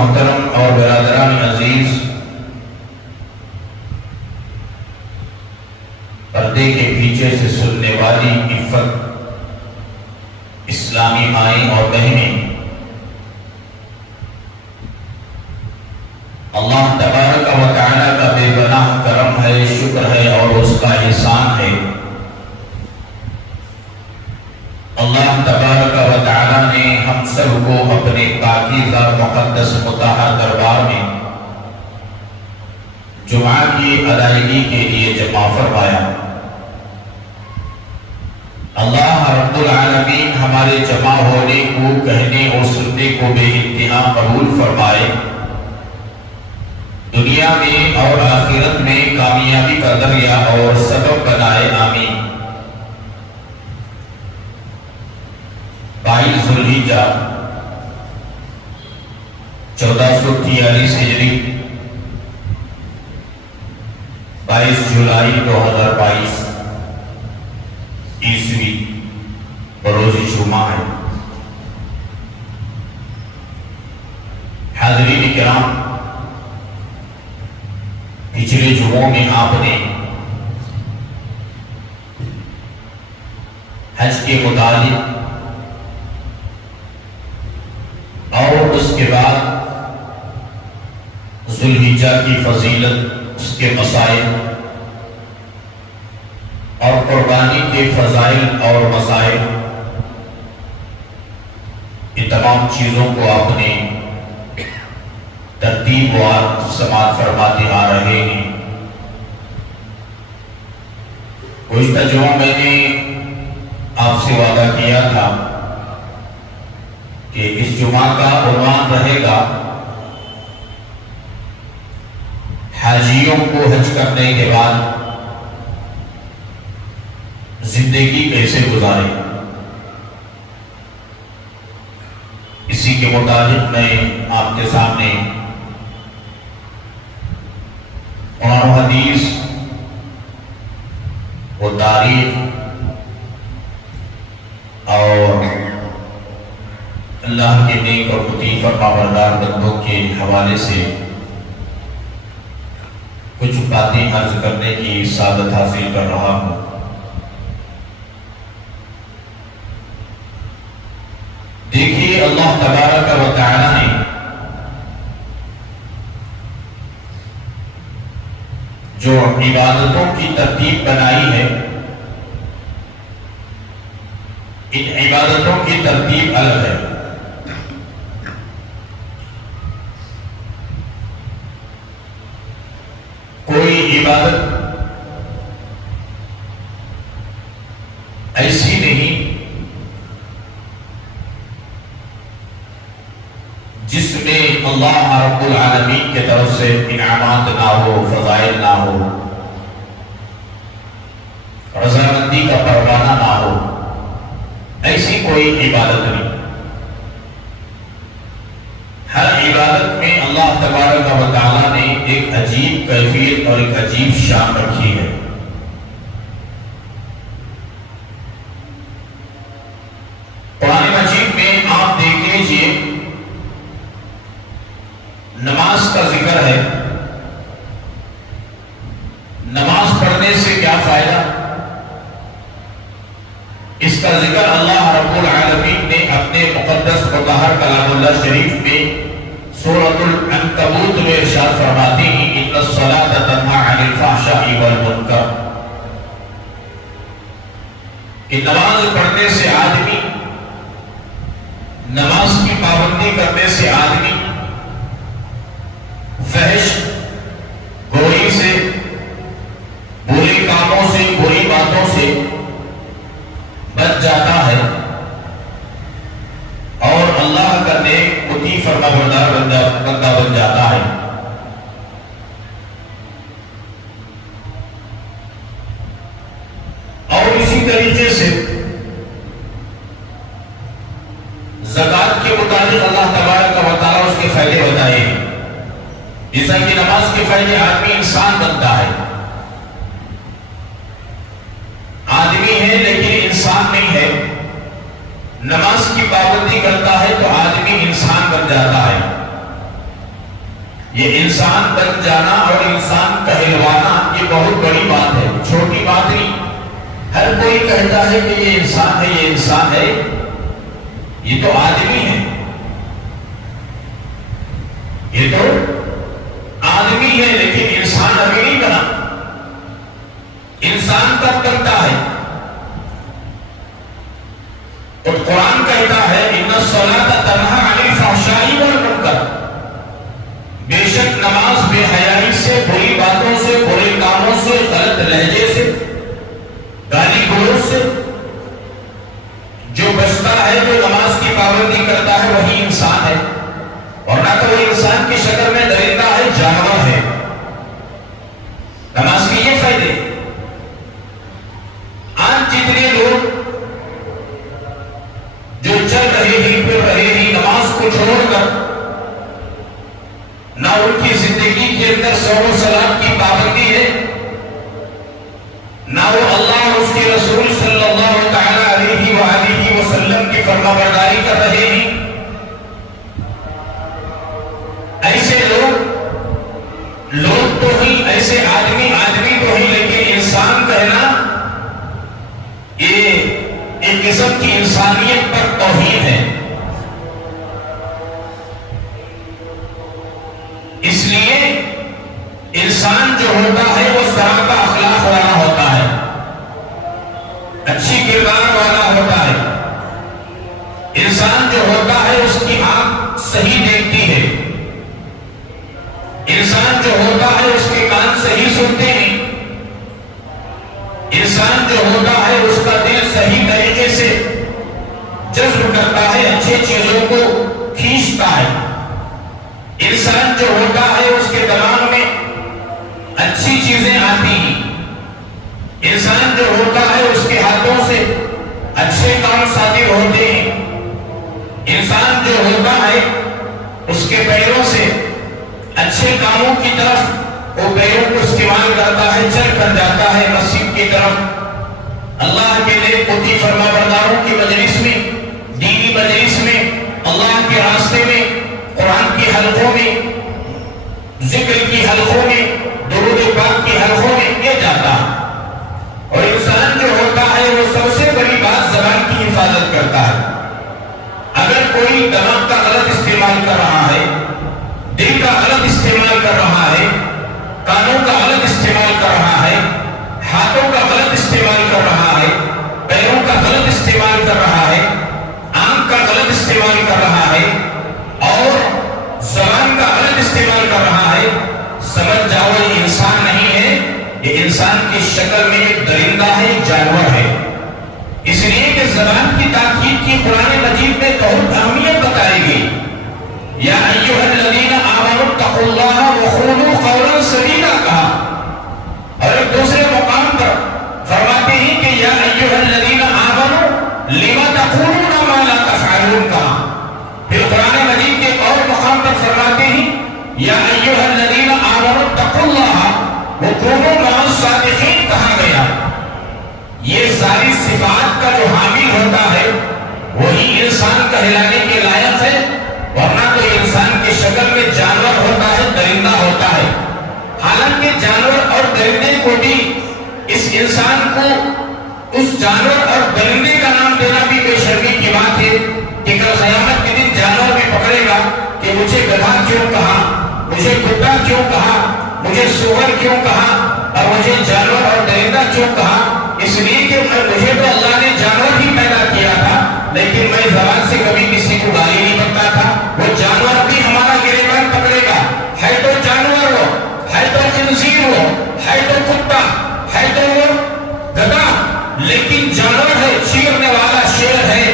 محترم اور برادران عزیز، پردے کے پیچھے سے سننے والی عفت اسلامی مائیں اور بہنیں، اللہ تبارک و تعالی کا بے پناہ کرم ہے، شکر ہے اور اس کا احسان ہے۔ اللہ تبارک و تعالی نے ہم سب کو اپنے پاکیزہ مقدس مطہر دربار میں جمعہ کی ادائیگی کے لیے جمع فرمایا۔ اللہ رب العالمین ہمارے جمع ہونے کو، کہنے اور سننے کو بے انتہا قبول فرمائے، دنیا میں اور آخرت میں کامیابی کا ذریعہ اور سبب بنائے، آمین۔ 22 ذوالحجہ 1443 ہجری، 22 جولائی 2022 عیسوی بروز جمعہ ہے۔ حاضرین کرام، پچھلے جمعوں میں آپ نے حج کے متعلق اور اس کے بعد ذوالحجہ کی فضیلت، اس کے مسائل اور قربانی کے فضائل اور مسائل، ان تمام چیزوں کو آپ نے ترتیب وار سماعت فرماتے آ رہے ہیں۔ گزشتہ جمعہ میں نے آپ سے وعدہ کیا تھا کہ اس جمعہ کا عنوان رہے گا حاجیوں کو حج کرنے کے بعد زندگی کیسے گزارے۔ اسی کے مطابق میں آپ کے سامنے قرآن و حدیث و تاریخ اور اللہ کے نیک اور مطیع فرمانبردار بندوں کے حوالے سے کچھ باتیں عرض کرنے کی سعادت حاصل کر رہا ہوں۔ دیکھیے، اللہ تبارک و تعالی نے جو عبادتوں کی ترتیب بنائی ہے، ان عبادتوں کی ترتیب الگ ہے۔ کوئی عبادت ایسی نہیں جس میں اللہ رب العالمین کی طرف سے انعامات نہ ہو، فضائل نہ ہو، رضامندی کا پروانہ نہ ہو، ایسی کوئی عبادت نہیں۔ ہر عبادت میں اللہ تبارک و تعالی نے ایک عجیب کیفیت اور ایک عجیب شان رکھی ہے۔ قرآن مجید میں آپ دیکھ لیجئے، نماز کا ذکر ہے۔ نماز پڑھنے سے کیا فائدہ؟ اس کا ذکر اللہ رب العالمین نے اپنے مقدس مطہر کلام اللہ شریف میں سورۃ العنکبوت میں ارشاد فرماتے ہیں، ان الصلاۃ تنہی عن الفحشاء والمنکر، کہ نماز پڑھنے سے آدمی، نماز کی پابندی کرنے سے آدمی فحش، برائی سے، برے کاموں سے، بری باتوں سے بچ جاتا ہے اور اللہ کا نیک مطیع فرمانبردار بندہ بن جاتا ہے۔ اور اسی طریقے سے زکوٰۃ کے متعلق اللہ تبارک و تعالیٰ اس کے فائدے بتائے ہیں۔ جیسا کہ نماز کے فائدے، آدمی انسان بنتا ہے، آدمی ہے لیکن انسان نہیں ہے۔ نماز کی پابندی کرتا ہے تو آدمی انسان بن جاتا ہے۔ یہ انسان بن جانا اور انسان کہلوانا یہ بہت بڑی بات ہے، چھوٹی بات نہیں۔ ہر کوئی کہتا ہے کہ یہ انسان ہے، یہ انسان ہے، یہ تو آدمی ہے، یہ تو آدمی ہے، لیکن انسان ابھی نہیں بنا۔ انسان کب بنتا ہے؟ تو قرآن کہتا ہے ان الصلاۃ تنہی عن الفحشاء والمنکر، بے شک نماز بے حیائی سے، بری باتوں سے، برے کاموں سے، غلط لہجے سے، گالی گلوچ سے جو بچتا ہے، جو نماز کی پابندی کرتا ہے، وہی انسان ہے۔ اور نہ تو وہ انسان کی شکل میں درندہ ہے، جانور ہے۔ نماز کے یہ فائدے۔ آج جتنے لوگ جو چل رہے ہیں، پھر رہے ہیں نماز کو چھوڑ کر، نہ ان کی زندگی کے اندر صوم و صلات کی پابندی ہے، نہ وہ اللہ اور اس کے رسول صلی اللہ تعالی علیہ وآلہ وسلم کی فرما برداری کر رہے ہیں، ایسے لوگ تو ہی، ایسے آدمی تو ہی، لیکن انسان کہنا یہ ایک قسم کی انسانیت پر توہین ہے۔ اس لیے انسان جو ہوتا ہے وہ سراپا اخلاق والا ہوتا ہے، اچھی کردار والا ہوتا ہے۔ انسان جو ہوتا ہے اس کی آنکھ صحیح دیکھتی ہے، انسان جو ہوتا ہے اس کے کان صحیح سنتے ہیں، انسان جو ہوتا ہے اس کا دل صحیح طریقے سے جذب کرتا ہے، اچھی چیزوں کو کھینچتا ہے۔ انسان جو ہوتا ہے اس کے دماغ میں اچھی چیزیں آتی ہیں۔ انسان جو ہوتا ہے اس کے ہاتھوں سے اچھے کام صادر ہوتے ہیں۔ انسان جو ہوتا ہے اس کے پیروں سے اچھے کاموں کی طرف وہ پیروں کو استعمال کرتا ہے، چل کر جاتا ہے مسجد کی طرف، اللہ کے نیک مطیع فرما برداروں کی مجلس میں، دینی مجلس میں، اللہ کے راستے میں، قرآن کی حلقوں میں، ذکر کی حلقوں میں، درود پاک کی حلقوں میں یہ جاتا ہے۔ اور انسان جو ہوتا ہے وہ سب سے بڑی بات زبان کی حفاظت کرتا ہے۔ اگر کوئی دماغ کا غلط استعمال کر رہا ہے، دل کا غلط استعمال کر رہا ہے، کانوں کا غلط استعمال کر رہا ہے، ہاتھوں کا غلط استعمال کر رہا ہے، پیروں کا غلط استعمال کر رہا ہے، آنکھ کا غلط استعمال کر رہا ہے اور زبان کا غلط استعمال کر رہا ہے، سمجھ جاؤ یہ انسان نہیں ہے، یہ انسان کی شکل میں ایک درندہ ہے، ایک جانور ہے۔ اس لیے کہ زبان کی تاکید کی قرآن مجید میں بہت اہمیت بتائی گئی۔ یا ایھا الذین آمنوا اتقوا اللہ وقولوا قولا سدیدا کہا، اور ایک دوسرے مقام پر فرماتے ہیں کہ یا ایھا الذین آمنوا لم تقولون ما لا تفعلون کہا۔ پھر قرآن مجید کے اور مقام پر فرماتے ہیں یا ایھا الذین آمنوا اتقوا اللہ وکونوا مع الصادقین کہا گیا۔ یہ ساری صفات کا جو حامل ہوتا ہے وہی انسان کہلانے کے لائق ہے، ورنہ تو انسان کی شکل میں جانور ہوتا ہے، درندہ ہوتا ہے۔ حالانکہ جانور اور درندے کو بھی اس انسان کو اس جانور اور درندے کا نام دینا بھی بے شرمی کی بات ہے کہ کل قیامت کے دن جانور بھی پکڑے گا کہ مجھے گدھا کیوں کہا، مجھے کتا کیوں کہا، مجھے سور کیوں کہا اور مجھے جانور اور درندہ کیوں کہا۔ اس لیے کہ مجھے تو اللہ نے جانور ہی پیدا کیا تھا، لیکن میں زبان سے کبھی کسی کو گالی نہیں بکتا تھا۔ وہ جانور بھی ہمارا گریبان پکڑے گا، ہے تو جانور ہو، ہے تو خنزیر ہو، ہے تو کتا، ہے تو وہ گدھا، لیکن جانور ہے، چیرنے والا شیر ہے،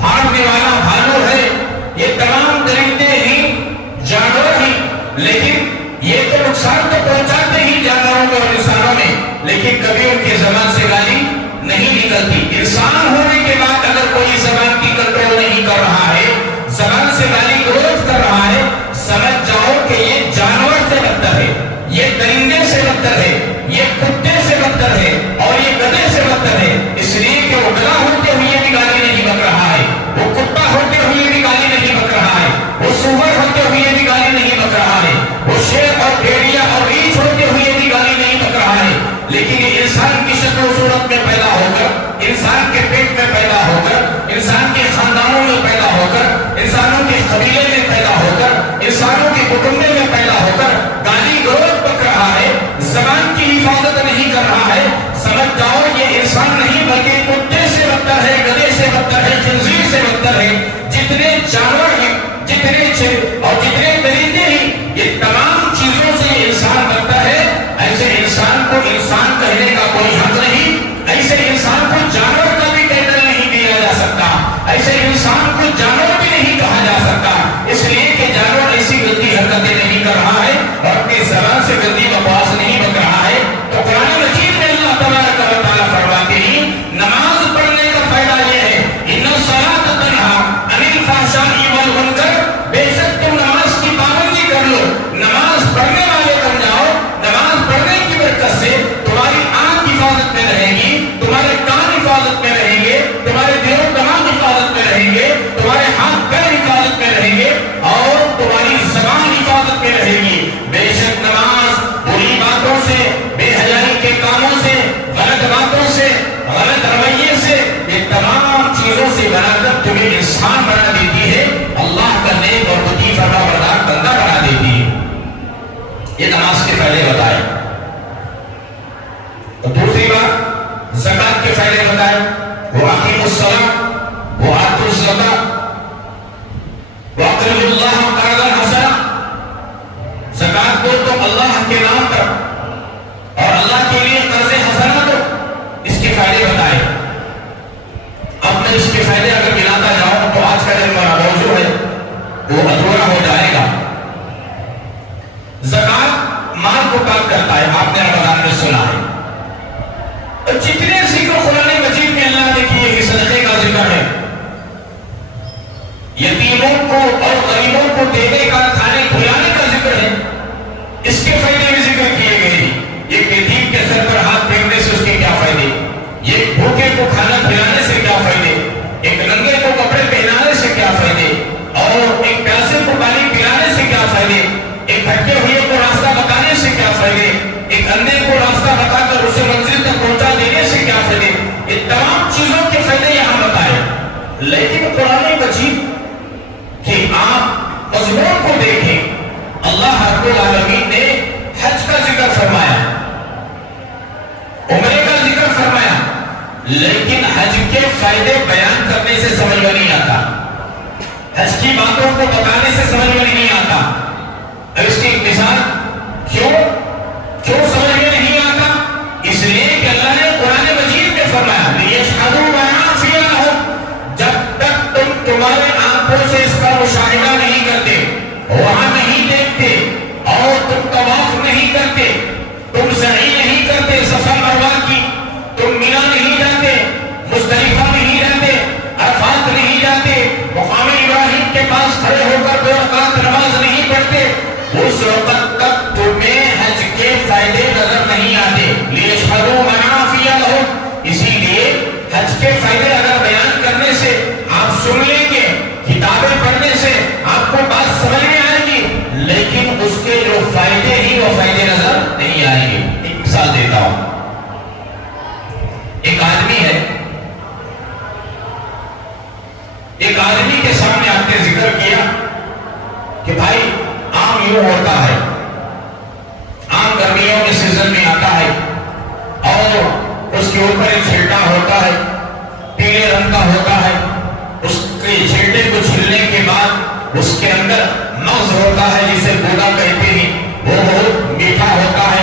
بھاگنے والا بھالو ہے، یہ تمام درندے ہی جانور ہی، لیکن یہ تو نقصان تو پہنچاتے ہی جانوروں کو اور انسانوں میں، لیکن کبھی ان کی زبان سے گالی نہیں نکلتی۔ انسان ہونے کے بعد اگر کوئی زبان کی کنٹرول نہیں کر رہا ہے، زبان سے گالی گلوچ کر رہا ہے، سمجھ جاؤ کہ یہ جانور سے بدتر ہے، یہ درندے سے بدتر ہے، یہ کتے سے بدتر ہے اور یہ گدھے سے بدتر ہے۔ اس لیے کہ وہ گدھا ہوتے ہوئے بھی گالی نہیں بک رہا ہے، وہ کتا ہوتے ہوئے بھی گالی نہیں بک رہا ہے، وہ سور ہوتے ہوئے بھی گالی نہیں بک رہا ہے، وہ جتنے جانور ہیں، جتنے اور جتنے درندے ہیں، یہ تمام چیزوں سے انسان بنتا ہے. ایسے انسان کو انسان کہنے کا کوئی حق نہیں. ایسے انسان کو جانور کا بھی ٹائٹل نہیں دیا جا سکتا. ایسے انسان کو جانور بھی نہیں کہا جا سکتا، اس لیے کہ جانور ایسی گندی حرکتیں نہیں کر رہا ہے اور اپنی زبان سے گندی بکواس نہیں بک رہا ہے. تو قرآن مجید میں اللہ تبارک و تعالیٰ فرماتے ہیں نماز پڑھنے کا فائدہ یہ ہے ان الصلاۃ تنہی عن الفحشاء والمنکر، بے شک تم نماز کی پابندی کر لو، نماز پڑھنے والے بن جاؤ. نماز پڑھنے کی برکت سے تمہاری آنکھ حفاظت میں رہے گی، تمہارے کان حفاظت میں رہیں گے، تمہارے دل و دماغ حفاظت میں رہیں گے، تمہارے ہاتھ پیر حفاظت میں رہیں گے اور تمہاری زبان حفاظت میں رہے گی. بے شک نماز بری باتوں سے، بے حیائی کے کاموں سے، غلط باتوں سے، غلط رویے سے، یہ تمام چیزوں سے بنا کر تمہیں انسان بنا دیتی ہے، اللہ کا نیک اور مطیع فرما بردار بندہ بنا دیتی ہے. یہ نماز کے فائدے بتائے. تو دوسری بات زکات کے فائدے بتائے. وہ اقیموا الصلاۃ وآتوا الزکاۃ واقرضوا اللہ قرضا حسنا. زکات دو تو اللہ کے نام پر اور اللہ کے لیے قرض حسنا دو. اس کے فائدے بتائے. اب میں اس کے فائدے اگر گناتا جاؤں تو آج کا جو ہمارا موضوع ہے وہ ادھورا ہو جائے گا. زکات مال کو پاک کرتا ہے، آپ نے رمضان میں سنا ہے. اور جتنے ذکر قرآن مجید میں اللہ نے کیے کہ صدقے کا ذکر ہے، یتیموں کو اور غریبوں کو دینے کا، کھانے کھلانے کا ذکر ہے، اس کے فائدے بھی ذکر کیے گئے ہیں. ایک یتیم کے سر پر ہاتھ پھیرنے سے اس کے کیا فائدے، ایک بھوکے کو کھانا کھلانے سے کیا فائدے، ایک ننگے کو کپڑے پہنانے سے کیا فائدے، اور ایک پیاسے کو پانی پلانے سے کیا فائدے، ایک بھٹکے ہوئے کو راستہ بتانے سے کیا فائدے، ایک اندھے کو راستہ بتا کر اسے منزل تک پہنچا دینے سے کیا فائدے. یہ تمام چیزوں کے فائدے یہاں بتائے. لیکن قرآن مجید کہ آپ مضمون کو دیکھیں، اللہ رب العالمین نے حج کا ذکر فرمایا، عمرے کا ذکر فرمایا، لیکن حج کے فائدے بیان کرنے سے سمجھ میں نہیں آتا، حج کی باتوں کو بتانے سے سمجھ میں نہیں آتا. اب اس کی مثال کیوں سمجھ میں نہیں آتا؟ اس لیے کہ اللہ نے قرآن مجید میں فرمایا لِيَشْهَدُوا مَنَافِعَ لَهُمْ، جب تک تم تمہارے آنکھوں سے اس کا مشاہدہ نہیں کرتے، وہاں نہیں دیکھتے اور تم طواف نہیں کرتے، تم سعی نہیں کرتے صفا مروہ کی، تم مینا نہیں جاتے، مزدلفہ نہیں جاتے، عرفات نہیں جاتے، مقام ابراہیم کے پاس کھڑے ہو کر 2 رکعت نماز نہیں پڑھتے، اس وقت تک تمہیں حج کے فائدے نظر نہیں آتے. لِيَشْهَدُوا مَنَافِعَ لَهُمْ، اسی لیے حج کے فائدے اگر بیان کرنے سے آپ سن لیں گے، کتابیں پڑھنے سے آپ کو بات سمجھ میں آئے گی، لیکن اس کے جو فائدے ہی وہ فائدے نظر نہیں آئیں گے. ایک مثال دیتا ہوں. ایک آدمی کے سامنے آپ نے ذکر کیا کہ بھائی آم یوں ہوتا ہے، آم گرمیوں کے سیزن میں آتا ہے اور اس کے اوپر ایک چھلٹا ہوتا ہے، پیلے رنگ کا ہوتا ہے. اس کے چھلٹے کو چھلنے کے بعد اس کے اندر مغز ہوتا ہے جسے گودا کہتے ہیں. وہ بہت میٹھا ہوتا ہے،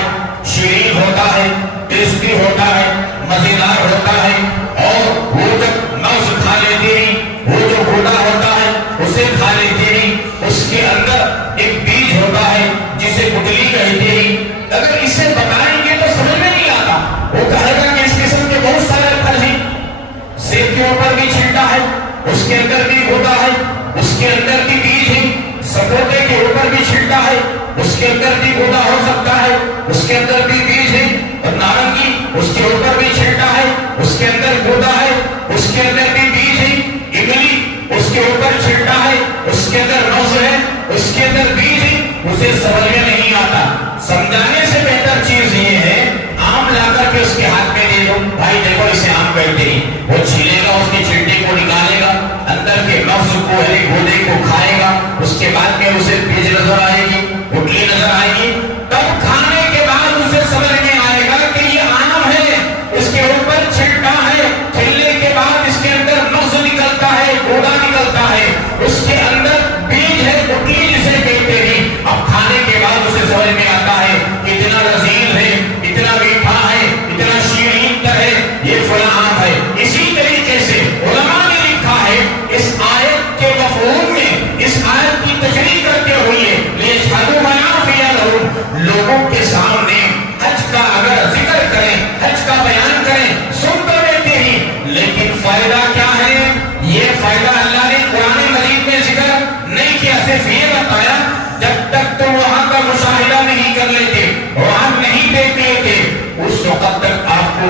شیرین ہوتا ہے، ٹیسٹی ہوتا ہے، مزیدار ہوتا ہے. اور وہ جب مغز کھا لیتے ہیں، وہ جو گودا ہوتا ہے اسے کھا لیتے ہیں، اس کے اندر ایک بیج ہوتا ہے جسے گٹلی کہتے ہیں. اگر اسے بتائیں گے تو سمجھ میں نہیں آتا. وہ کہے گا کہ اس قسم کے بہت سارے پھل ہیں، سیب کے اوپر بھی چھلٹا ہے، اس کے اندر بھی گودا ہے، اس کے اندر بھی بیج ہے. سپوتے کے اوپر بھی چھلٹا ہے، اس کے اندر بھی گودا ہو سکتا ہے، اس کے اندر بھی بیج ہے. اور نارنگی اس کے اوپر بھی چھلٹا ہے، اس کے اندر گودا ہے، اس کے اندر بھی بیج ہے. املی اس کے اوپر چھلٹا ہے، اس کے اندر مغز ہے، اس کے اندر بیج ہے. اسے سمجھ میں نہیں آتا. سمجھانے سے بہتر چیز یہ ہے آم لا کر کے اس کے ہاتھ میں دے دو، بھائی دیکھو اسے آم کہتے ہیں. وہ چھیلے گا، اس کی چھلٹی کو نکالے گا، اندر کے مغز کو یعنی گودے کو کھائے گا. اس کے بعد میں اسے بیج نظر آئے گی، گٹلی نظر آئے گی. تب کھانے کے بعد اسے سمجھ میں آئے گا کہ یہ آم ہے، اس کے اوپر چھلٹا ہے. چھلنے کے بعد اس کے اندر مغز نکلتا ہے، گودا نکلتا ہے.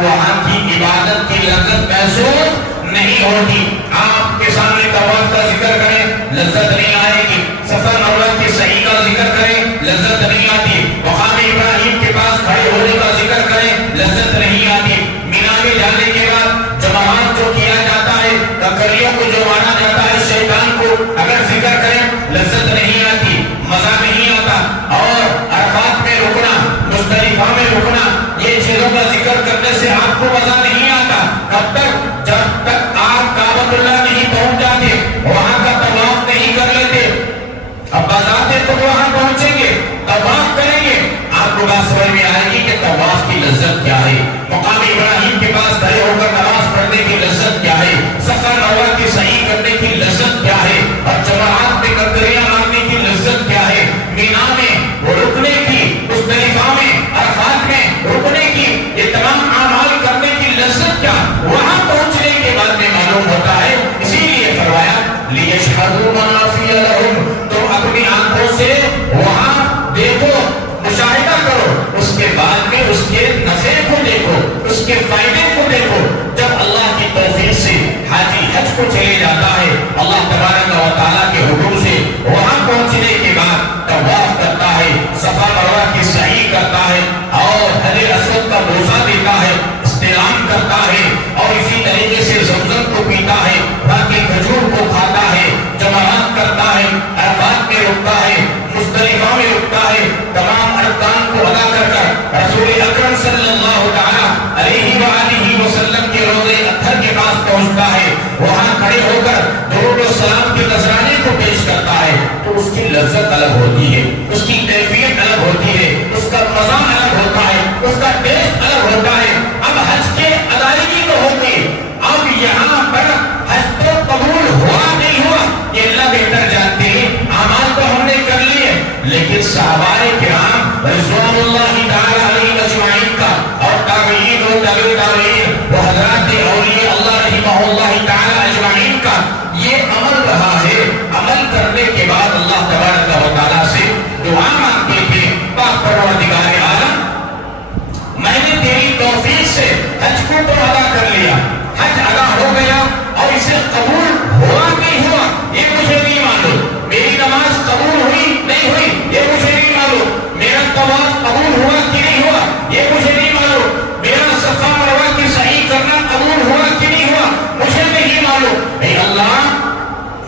وہاں کی عبادت کی لذت محسوس نہیں ہوتی. آپ کے سامنے طواف کا ذکر کریں لذت نہیں آئے گی, صفا مروا کی سعی کا ذکر کریں لذت نہیں آتی, مقام ابراہیم کے پاس کھڑے ہونے کا ذکر کریں لذت نہیں آتی, مینا میں جانے کے بعد جماعت جو کیا جاتا ہے, ککریوں کو جو مانا جاتا ہے شیطان کو, اگر ذکر کریں لذت نہیں آتی, مزہ نہیں آتا. اور عرفات میں رکنا, مزدلفہ میں رکنا, یہ چیزوں کا ذکر کرنے سے آپ کو مزہ نہیں آتا. کب تک؟ جب تک آپ کعبۃ اللہ نہیں پہنچ جاتے, وہاں کا طواف نہیں کر لیتے. اب بذاتے تو وہاں پہنچیں گے, طواف کریں گے, آپ کو بات سمجھ میں آئے گی کہ طواف کی لذت کیا ہے, مقام ابراہیم کے پاس کھڑے ہو کر نماز پڑھنے کی لذت کیا ہے, صفا مروا کی سعی کرنے کی لذت کیا ہے, اور جماعت میں ککریاں مارنے کی لذت کیا ہے, مینا میں رکنے کی, مزدلفہ میں, عرفات میں رکنے کی, یہ تمام اعمال کرنے کی لذت کیا وہاں پہنچنے کے بعد میں معلوم ہوتا ہے. اسی لیے فرمایا لیشہدوا منافع لہم, تم اپنی آنکھوں سے وہاں دیکھو, مشاہدہ کرو, اس کے بعد میں اس کے نفع کو دیکھو, اس کے فائدے کو دیکھو. جب اللہ کی توفیق سے حاجی حج کو چلے جاتا ہے, اللہ تبارک و تعالیٰ کے حکم سے وہاں پہنچنے کے بعد طواف کرتا ہے, صفا مروا کی سعی کرتا ہے, اور حجر اسود کا بوسہ دیتا ہے, استلام کرتا ہے, اور اسی طریقے سے زمزم کو پیتا ہے, باقی کھجور کو کھاتا ہے, جماعت کرتا ہے, عرفات میں رکتا ہے, مزدلفہ میں رکتا ہے, تمام ارکان کو ادا کر کر رسول اکرم صلی اللہ تعالیٰ علیہ وآلہ وسلم کے روضے اطہر کے پاس پہنچتا ہے, وہاں کھڑے ہو کر درود و سلام کے نذرانے کو پیش کرتا ہے, تو اس کی لذت الگ ہوتی ہے, اس کی کیفیت الگ ہوتی ہے, اس کا مزہ الگ ہوتا ہے, اس کا ٹیسٹ الگ ہوتا ہے. اب حج کے ادائیگی تو ہوتی ہے, اب یہاں پر حج تو قبول ہوا نہیں ہوا یہ اللہ بہتر جانتے ہیں. اعمال تو ہم نے کر لیے, لیکن صحابہ کرام رضوان اللہ تعالی علیہم اجمعین کا, اور تابعین و تابع تابعین و حضرات اولیاء اللہ رحمہ اللہ تعالی اجمعین کا یہ عمل رہا ہے. عمل کرنے کے بعد اللہ تبارک و تعالی سے دعا مانگتے تھے, پاک پروردگار عالم میں نے تیری توفیق سے حج کو تو ادا کر لیا, حج ادا ہو گیا, اور اسے قبول ہوا نہیں ہوا یہ مجھے نہیں معلوم, میری نماز قبول ہوئی نہیں ہوئی یہ مجھے نہیں معلوم, میرا طواف قبول ہوا کہ نہیں ہوا یہ مجھے نہیں معلوم, میرا صفا مروا کی سعی کرنا قبول ہوا کہ نہیں ہوا مجھے نہیں معلوم. اے اللہ,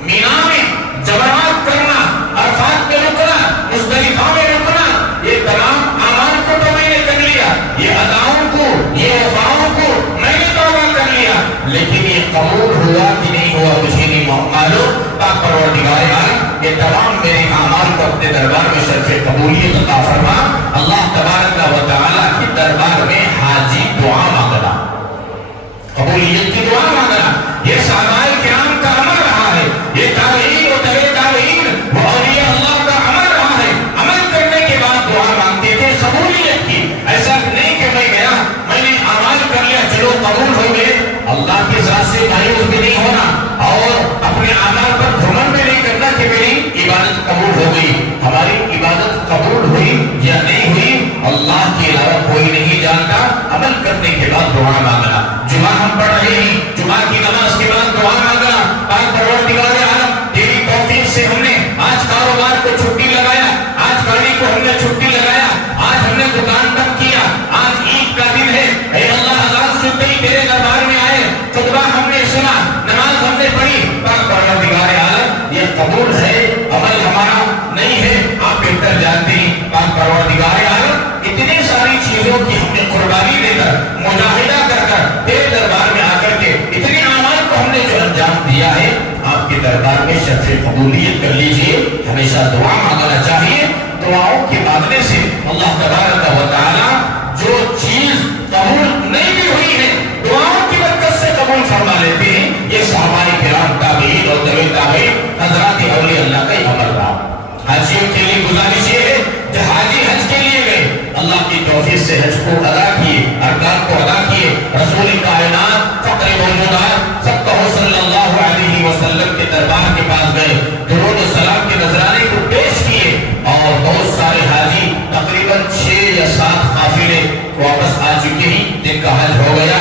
مینا میں جماعت کرنا, عرفات میں رکنا, مزدلفہ میں رکنا, یہ تمام اعمال کو تو میں نے کر لیا, یہ اداؤں کو, یہ وفاؤں کو میں نے توبہ کر لیا, لیکن یہ قبول ہوا کہ نہیں ہوا مجھے نہیں معلوم. پاک پروردگار عالم یہ تمام میرے اعمال کو اپنے دربار میں شرف قبولیت عطا فرما. اللہ تبارک و تعالیٰ کے دربار میں حاجی دعا مانگنا, قبولیت کی دعا مانگنا, یہ صحابہ کرام کا عمل رہا ہے, یہ تابعین و تابع تابعین و اولیاء اللہ کا عمل رہا ہے. عمل کرنے کے بعد دعا مانگتے تھے قبولیت کی. ایسا نہیں کہ میں گیا, میں نے اعمال کر لیا, چلو قبول ہو گئے. اللہ کی ذات سے مایوس بھی نہیں ہونا, اور اپنے اعمال پر گھمنڈ بھی نہیں کرنا کہ میری عبادت قبول ہو گئی. ہماری عبادت قبول ہوئی یا نہیں ہوئی اللہ کے علاوہ کوئی نہیں جانتا. عمل کرنے کے بعد دعا مانگنا, جمعہ ہم پڑھ رہے ہیں, جمعہ کی نماز کے بعد دعا مانگنا, پاک پروردگار عالم تیری توفیق سے ہم نے آج کاروبار کو چھٹی لگایا, آج گاڑی کو ہم نے چھٹی لگایا, آج ہم نے دکان بند کیا, آج عید کا دن ہے. اے اللہ, اذان سنتے ہی تیرے دربار میں آئے, خطبہ ہم نے سنا, نماز ہم نے پڑھی. پاک پروردگار عالم یہ قبول ہے, عمل ہمارا نہیں ہے, آپ بہتر جانتے ہیں. پاک پروردگار عالم اتنی ساری چیزوں کی ہم نے قربانی دے کر, مجاہدہ کر کر تیرے دربار میں آ کر کے اتنے اعمال کو ہم نے جو انجام دیا ہے, آپ کے دربار میں شرف قبولیت کر لیجئے. ہمیشہ دعا مانگنا چاہیے. دعاؤں کے مانگنے سے اللہ تبارک و تعالی جو چیز قبول نہیں بھی ہوئی ہے دعاؤں کی برکت سے قبول فرما لیتے ہیں. یہ صحابہ کرام, تابعین اور تابع تابعین حضرات اولیاء اللہ کا عمل رہا. حاجیوں کے لیے گزارش یہ ہے کہ حاجی حج کے لیے گئے, اللہ کی توفیق سے حج کو ادا کیے, ارکان کو ادا کیے, رسول کائنات فقر موجودات سب کو صلی اللہ علیہ وسلم کے دربار کے پاس گئے, درود و سلام کے نذرانے کو پیش کیے, اور بہت سارے حاجی تقریباً 6 یا 7 قافلے واپس آ چکے ہیں, جن کا حج ہو گیا.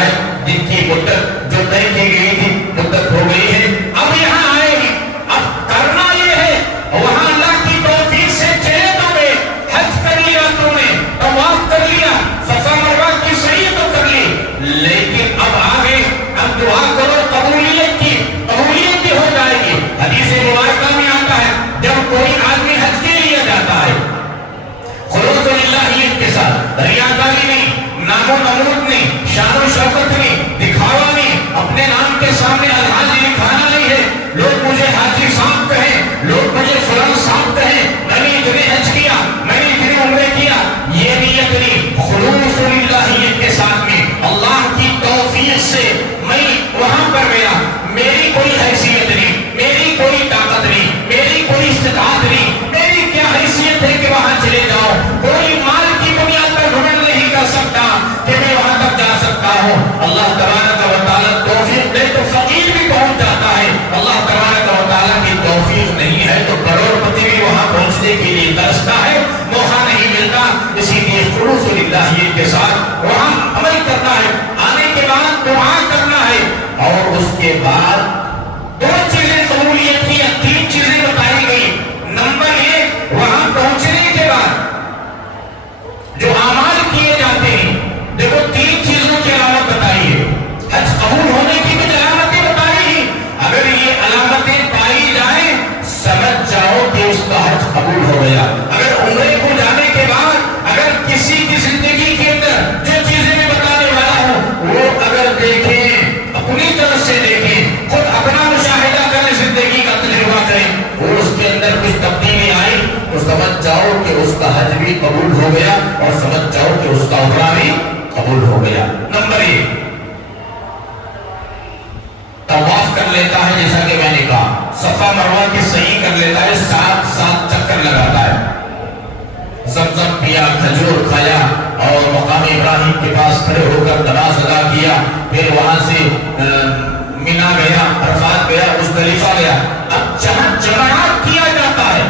تبارک و تعالیٰ کی توفیق نہیں ہے تو کروڑپتی بھی وہاں پہنچنے کے لیے ترستا ہے، موقع نہیں ملتا۔ اسی لیے خلوص للہیت کے ساتھ وہاں عمل کرنا ہے، آنے کے بعد دعا کرنا ہے، اور اس کے بعد دو چیزیں قبولیت کی، تین چیزیں بتائی گئی۔ نمبر ایک، وہاں پہنچنے کے بعد جو اعمال کیے جاتے ہیں، دیکھو تین چیزوں کی علامت بتائی ہے، حج قبول ہونے کی کچھ علامتیں بتائی ہیں۔ اگر یہ علامتیں پائی جائیں سمجھ جاؤ کہ اس کا حج قبول ہو گیا۔ اگر عمرے کو جانے کے بعد اگر کسی کی زندگی کے اندر جو چیزیں میں بتانے والا ہوں وہ اگر دیکھیں، اپنی طرف سے دیکھیں، خود اپنا مشاہدہ کریں، زندگی کا تجربہ کریں، اور اس کے اندر کچھ تبدیلی آئی تو سمجھ جاؤ کہ اس کا حج بھی قبول ہو گیا، اور سمجھ جاؤ کہ اس کا عمرہ بھی قبول ہو گیا۔ نمبر ایک، طواف کر لیتا ہے، جیسا کہ میں نے کہا صفا مروہ کی صحیح کر لیتا ہے، 7 چکر لگاتا ہے، زمزم پیا، کھجور کھایا، اور مقام ابراہیم کے پاس کھڑے ہو کر نماز ادا کیا، پھر وہاں سے مینا گیا، عرفات گیا، مزدلفہ گیا۔ اب جہاں جماعت کیا جاتا ہے،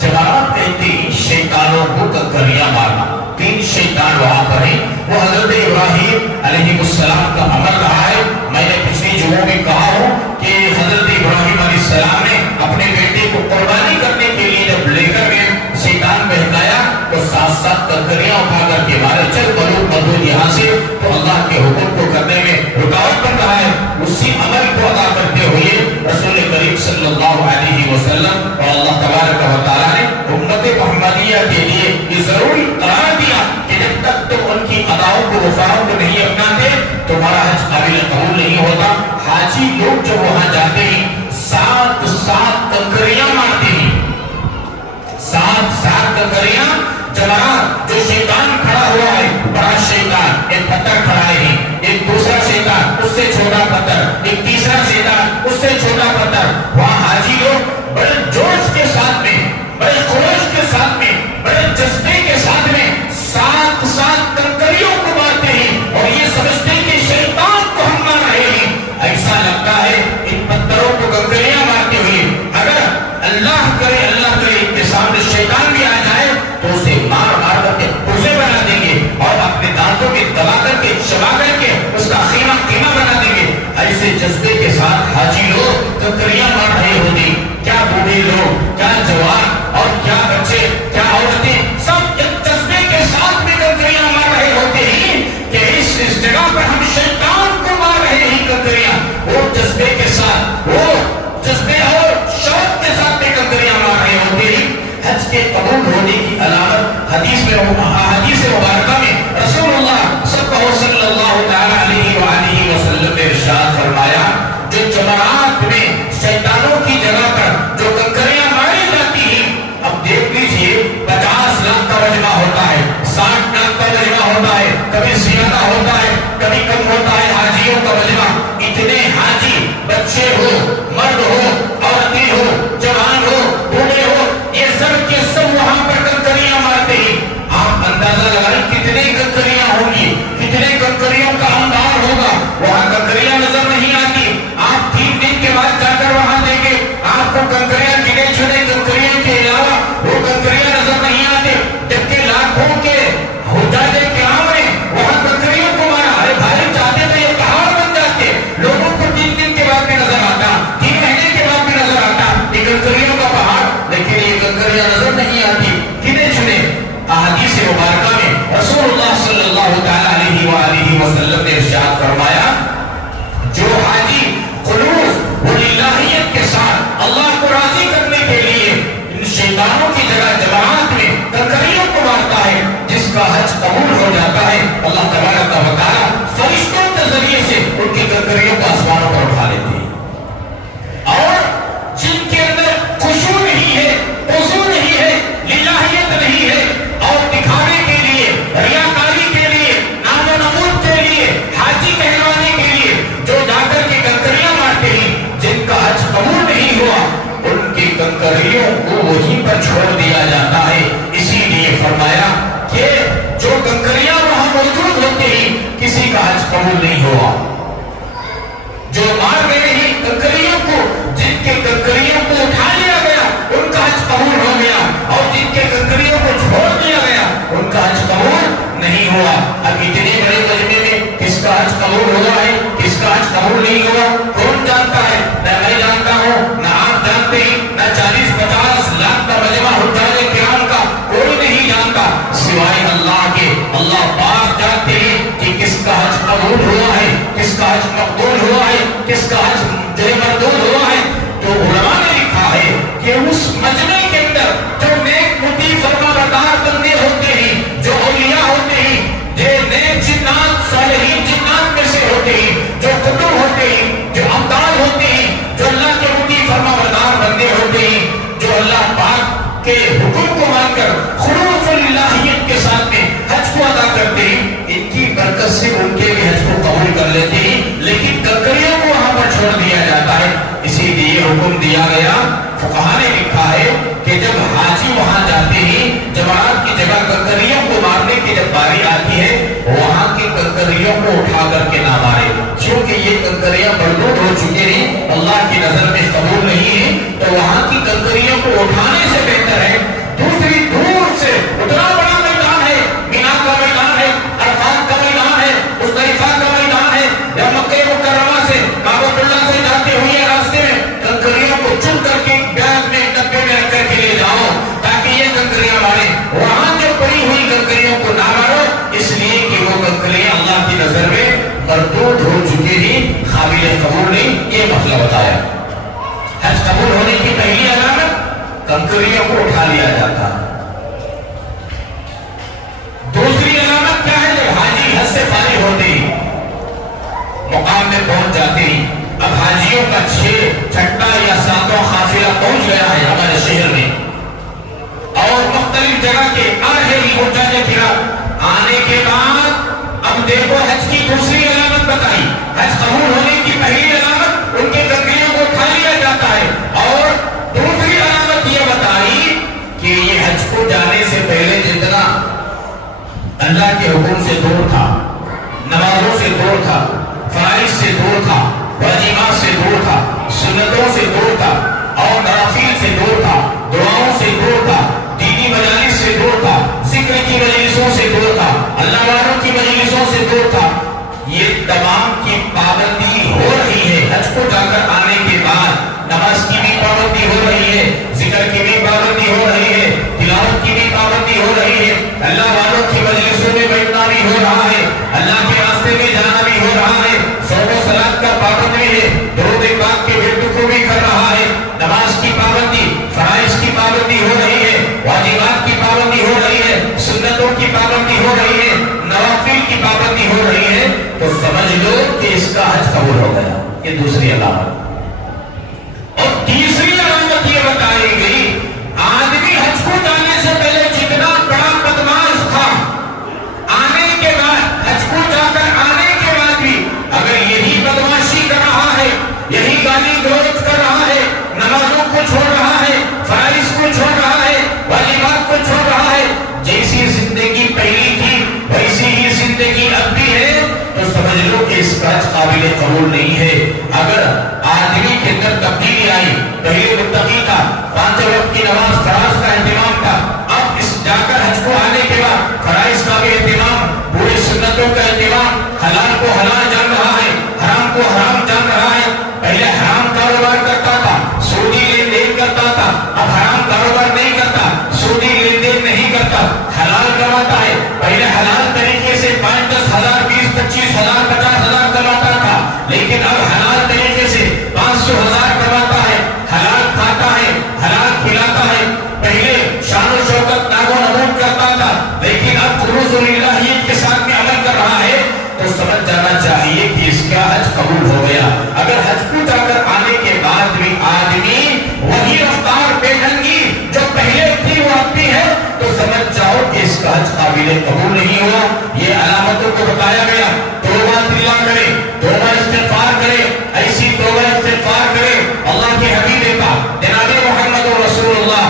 جماعت کہتے ہیں شیطانوں کو کنکریاں مارنا، 3 شیطان وہاں پر ہیں، وہ حضرت ابراہیم علیہ السلام کا عمل رہا ہے۔ میں نے پچھلی جمعوں میں کہا ہوں کہ حضرت ابراہیم علیہ السلام نے اپنے بیٹے کو قربانی کرنے کے لیے جب لے کر گئے، شیطان بہکایا تو 7 کنکریاں اٹھا کر کے مارے، چل بلوٹ مدود یہاں سے، تو اللہ کے حکم کو کرنے میں رکاوٹ بن رہا ہے۔ اسی عمل کو ادا کرتے ہوئے رسول کریم صلی اللہ علیہ وسلم اور اللہ تبارک و تعالیٰ نے امت محمدیہ کے لیے یہ ضروری قرار دیا کہ جب تک تم ان کی اداؤں کو وفاؤں کو نہیں اپناتے تمہارا حج قابل قبول نہیں ہوتا۔ حاجی لوگ جب وہاں جاتے ہیں 7 کنکریاں مارتے ہیں، 7 کنکریاں، جماعت جو شیطان کھڑا ہوا ہے، بڑا شیطان ایک پتھر کھڑائے ہیں، ایک دوسرا شیطان اس سے چھوٹا پتھر، ایک تیسرا شیطان اس سے چھوٹا پتھر، وہاں حاجی لوگ بڑے جوش کے ساتھ میں، بڑے خروش کے ساتھ میں، بڑے جذبے کے ساتھ میں 7 کنکریوں کو مارتے ہیں، اور یہ سمجھتے ہیں کہ شیطان کو ہم مار رہے ہیں۔ ایسا لگتا ہے ان پتھروں کو کنکریاں مارتے ہوئے اگر اللہ کرے ان کے سامنے شیطان بھی آ جائے تو اسے مار کر کے پرزے بنا دیں گے، اور اپنے دانتوں میں دبا کر کے چبا کر کے اس کا قیمہ بنا دیں گے۔ ایسے جذبے کے ساتھ حاجی لوگ کنکریاں مار رہے ہوتے، کیا بوڑھے لوگ، کیا جوان، اور کیا بچے، کیا عورتیں، سب ایک جذبے کے ساتھ میں کنکریاں مار رہے ہوتے ہیں کہ اس جگہ پر ہم شیطان کو مار رہے ہیں کنکریاں۔ وہ جذبے کے ساتھ، وہ جذبے اور شوق کے ساتھ میں کنکریاں مار رہے ہوتے ہیں۔ حج کے قبول ہونے کی علامت حدیث مبارکہ میں رسول اللہ صلی اللہ تعالی علیہ وآلہ وسلم نے ارشاد فرمایا، جو جماعت میں شیطانوں کی جگہ پر جو کنکریاں ماری جاتی ہیں، اب دیکھ لیجئے 50 لاکھ کا مجمع ہوتا ہے، 60 لاکھ کا مجمع ہوتا ہے، کبھی زیادہ ہوتا ہے کبھی کم ہوتا ہے حاجیوں کا مجمع، اتنے حاجی، بچے ہو، مرد ہو، عورتیں ہو، جوان ہو، بوڑھے ہو، یہ سب کے سب وہاں پر کنکریاں مارتے ہیں۔ آپ اندازہ لگائیں کتنے کنکریاں ہوں گی، کتنے کنکریوں کا انبار ہوگا، وہاں کنکریاں نظر نہیں آتی۔ آپ 3 دن کے بعد جا کر وہاں دیکھیں، آپ کو کنکریاں گنے چنے کنکریوں کے علاوہ وہ کنکریاں نظر نہیں آتے، جبکہ لاکھوں کے حجاج کرام نے وہاں کنکریوں کو مارا۔ ارے بھائی چاہتے تو یہ پہاڑ بن جاتے، لوگوں کو 3 دن کے بعد بھی نظر آتا، 3 مہینے کے بعد بھی نظر آتا یہ کنکریوں کا پہاڑ، لیکن یہ کنکریاں نظر نہیں آتی، گنے چنے۔ احادیث مبارکہ میں رسول اللہ صلی اللہ تعالی علیہ وآلہ وسلم نے ارشاد فرمایا، جو حاجی خلوص و للہیت کے ساتھ اللہ کو راضی کرنے کے لیے ان شیطانوں کی جگہ جماعت میں کنکریوں کو مارتا ہے، جس کا حج قبول ہو جاتا ہے، اللہ تبارک و تعالیٰ فرشتوں کے ذریعے سے ان کی کنکریوں کو آسمانوں پر اٹھا لیتے ہیں۔ اور جن کے اندر خشوع نہیں ہے، خضوع نہیں ہے، للہیت نہیں ہے، اور دکھانے کے لیے، ریاکاری کے لیے، نام و نمود کے لیے، حاجی کہلوانے کے لیے جو جا کر کے کنکریاں مارتے ہیں، جن کا حج قبول نہیں ہوا، ان کی کنکریوں کو وہیں پر چھوڑ دیا جاتا ہے۔ اسی لیے فرمایا کہ جو کنکریاں وہاں موجود ہوتے ہیں کسی کا حج قبول نہیں ہوا، جو مار گئے ہیں کنکریوں کو، جن کے کہ اس مجمع کے اندر جو نیک مطیع فرما بردار بندے ہوتے ہیں، جو اولیاء ہوتے ہیں، جو نیک جنات صالحین جنات میں سے ہوتے ہیں، جو قطب ہوتے ہیں، جو ابدال ہوتے ہیں، جو اللہ کے مطیع فرما بردار بندے ہوتے ہیں، جو اللہ پاک کے حکم کو مان کر خلوص اللہیت کے ساتھ میں حج کو ادا کرتے ہیں، ان کی برکت سے ان کے بھی حج کو قبول کر لیتے ہیں، لیکن کنکریوں کو وہاں پر چھوڑ دیا جاتا ہے۔ اسی لیے حکم دیا گیا، فقہا نے لکھا ہے کہ جب حاجی وہاں جاتے ہیں، جماعت کی جگہ کنکریوں کو مارنے کی جب باری آتی ہے، وہاں کی کنکریوں کو اٹھا کر کے نہ مارے، کیونکہ یہ کنکریاں مردود ہو چکے ہیں، اللہ کی نظر میں قبول نہیں ہے، تو وہاں کی کنکریوں کو اٹھانے سے بہتر ہے دوسری دور سے اتنا بڑا میدان ہے، مینا کا میدان ہے، عرفات کا میدان ہے، مزدلفہ کا میدان ہے، یا مکہ مکرمہ سے کعبۃ اللہ سے جاتے ہوئے راستے میں کنکریوں کو چن کر کے بیگ میں ڈبے میں رکھ کر کے لے جاؤ تاکہ یہ کنکریاں مارے، وہاں جو پڑی ہوئی کنکریوں کو نہ مارو، اس لیے کہ وہ کنکریاں اللہ کی نظر میں مردود ہو چکے ہیں، قابل قبول نہیں۔ یہ مسئلہ بتایا۔ حج قبول ہونے کی پہلی علامت کنکریوں کو اٹھا لیا جاتا ہے۔ دوسری علامت کیا ہے؟ جب حاجی حج سے فارغ ہوتے ہیں، مقام میں پہنچ جاتے ہیں، اب حاجیوں کا 6 یا 7واں قافلہ پہنچ گیا ہے ہمارے شہر میں، اور مختلف جگہ کے آ رہے ہی حجاج کرام آنے کے بعد اب دیکھو حج کی دوسری علامت بتائی، حج قبول ہونے کی پہلی علامت ان کے کنکریوں کو اٹھا لیا جاتا ہے، اور دوسری علامت یہ بتائی کہ یہ حج کو جانے سے پہلے جتنا اللہ کے حکم سے دور تھا، نمازوں سے دور تھا، فرائض سے دور تھا، واجبات سے دور تھا، سنتوں سے دور تھا، اور نوافل سے دور تھا، دعاؤں سے دور تھا، دینی مجالس سے دور تھا، ذکر کی مجلسوں سے دور تھا، اللہ والوں کی مجلسوں سے دور تھا، یہ تمام کی پابندی ہو رہی ہے۔ حج کو جا کر آنے کے بعد نماز کی بھی پابندی ہو رہی ہے، ذکر کی بھی پابندی ہو رہی ہے، تلاوت کی بھی پابندی ہو رہی ہے، اللہ والوں کی مجلسوں میں بیٹھنا بھی ہو رہا ہے، اللہ کے راستے میں جانا بھی ہو رہا ہے، صوم و صلاۃ کا پابند بھی ہے، درود پاک کے ورد کو بھی کر رہا ہے، نماز کی پابندی، فرائض کی پابندی ہو رہی ہے، واجبات کی پابندی ہو رہی ہے، سنتوں کی پابندی ہو رہی ہے، نوافل کی پابندی ہو رہی ہے، تو سمجھ لو کہ اس کا حج قبول ہو گیا۔ یہ دوسری علامت۔ اور تیسری علامت یہ بتائی گئی، آدمی حج کو جانے سے پہلے جتنا بڑا بدماش تھا، آنے کے بعد حج کو جا کر آنے کے بعد بھی اگر یہی بدماشی کر رہا ہے، یہی گالی گلوچ کر رہا ہے، نمازوں کو چھوڑ رہا ہے، فرائض کو چھوڑ رہا ہے، واجبات کو چھوڑ رہا ہے، جیسی زندگی پہلی تھی ویسی ہی زندگی اب بھی ہے، تو سمجھ لو کہ اس کا حج قابل قبول نہیں ہے۔ اگر آدمی کے اندر تبدیلی آئی، پہلے متقی تھا، 5 وقت کی نماز فرائض کا اہتمام تھا، اب اس جا کر حج کو آنے کے بعد فرائض کا بھی اہتمام، پورے سنتوں کا اہتمام، حلال کو حلال جان رہا ہے، حرام کو حرام جان رہا ہے، پہلے حرام کاروبار کرتا تھا، سودی لین دین کرتا تھا، اب حرام کاروبار نہیں کرتا، سودی لین دین نہیں کرتا، حلال کماتا ہے، پہلے حلال طریقے سے 5-10 ہزار 20-25 ہزار 50 ہزار کماتا تھا، لیکن اب حلال طریقے سے 500 ہزار کماتا ہے، حلال کھاتا ہے، حلال کھلاتا ہے، پہلے شان و شوکت نام و نمود کرتا تھا، لیکن اب خلوص اللہیت کے ساتھ میں عمل کر رہا ہے، تو سمجھ جانا چاہیے کہ اس کا حج قبول ہو گیا۔ اگر حج کو جا کر آنے کے بعد بھی آدمی وہی رفتار بے ڈھنگی جو پہلے تھی وہ اب بھی ہے، تو سمجھ جاؤ کہ اس کا حج قابل قبول نہیں ہوا۔ یہ علامتوں کو بتایا گیا، توبہ تلا کرے، توبہ استغفار کرے، ایسی توبہ استغفار کرے، اللہ کے حبیب کا جناب محمد رسول اللہ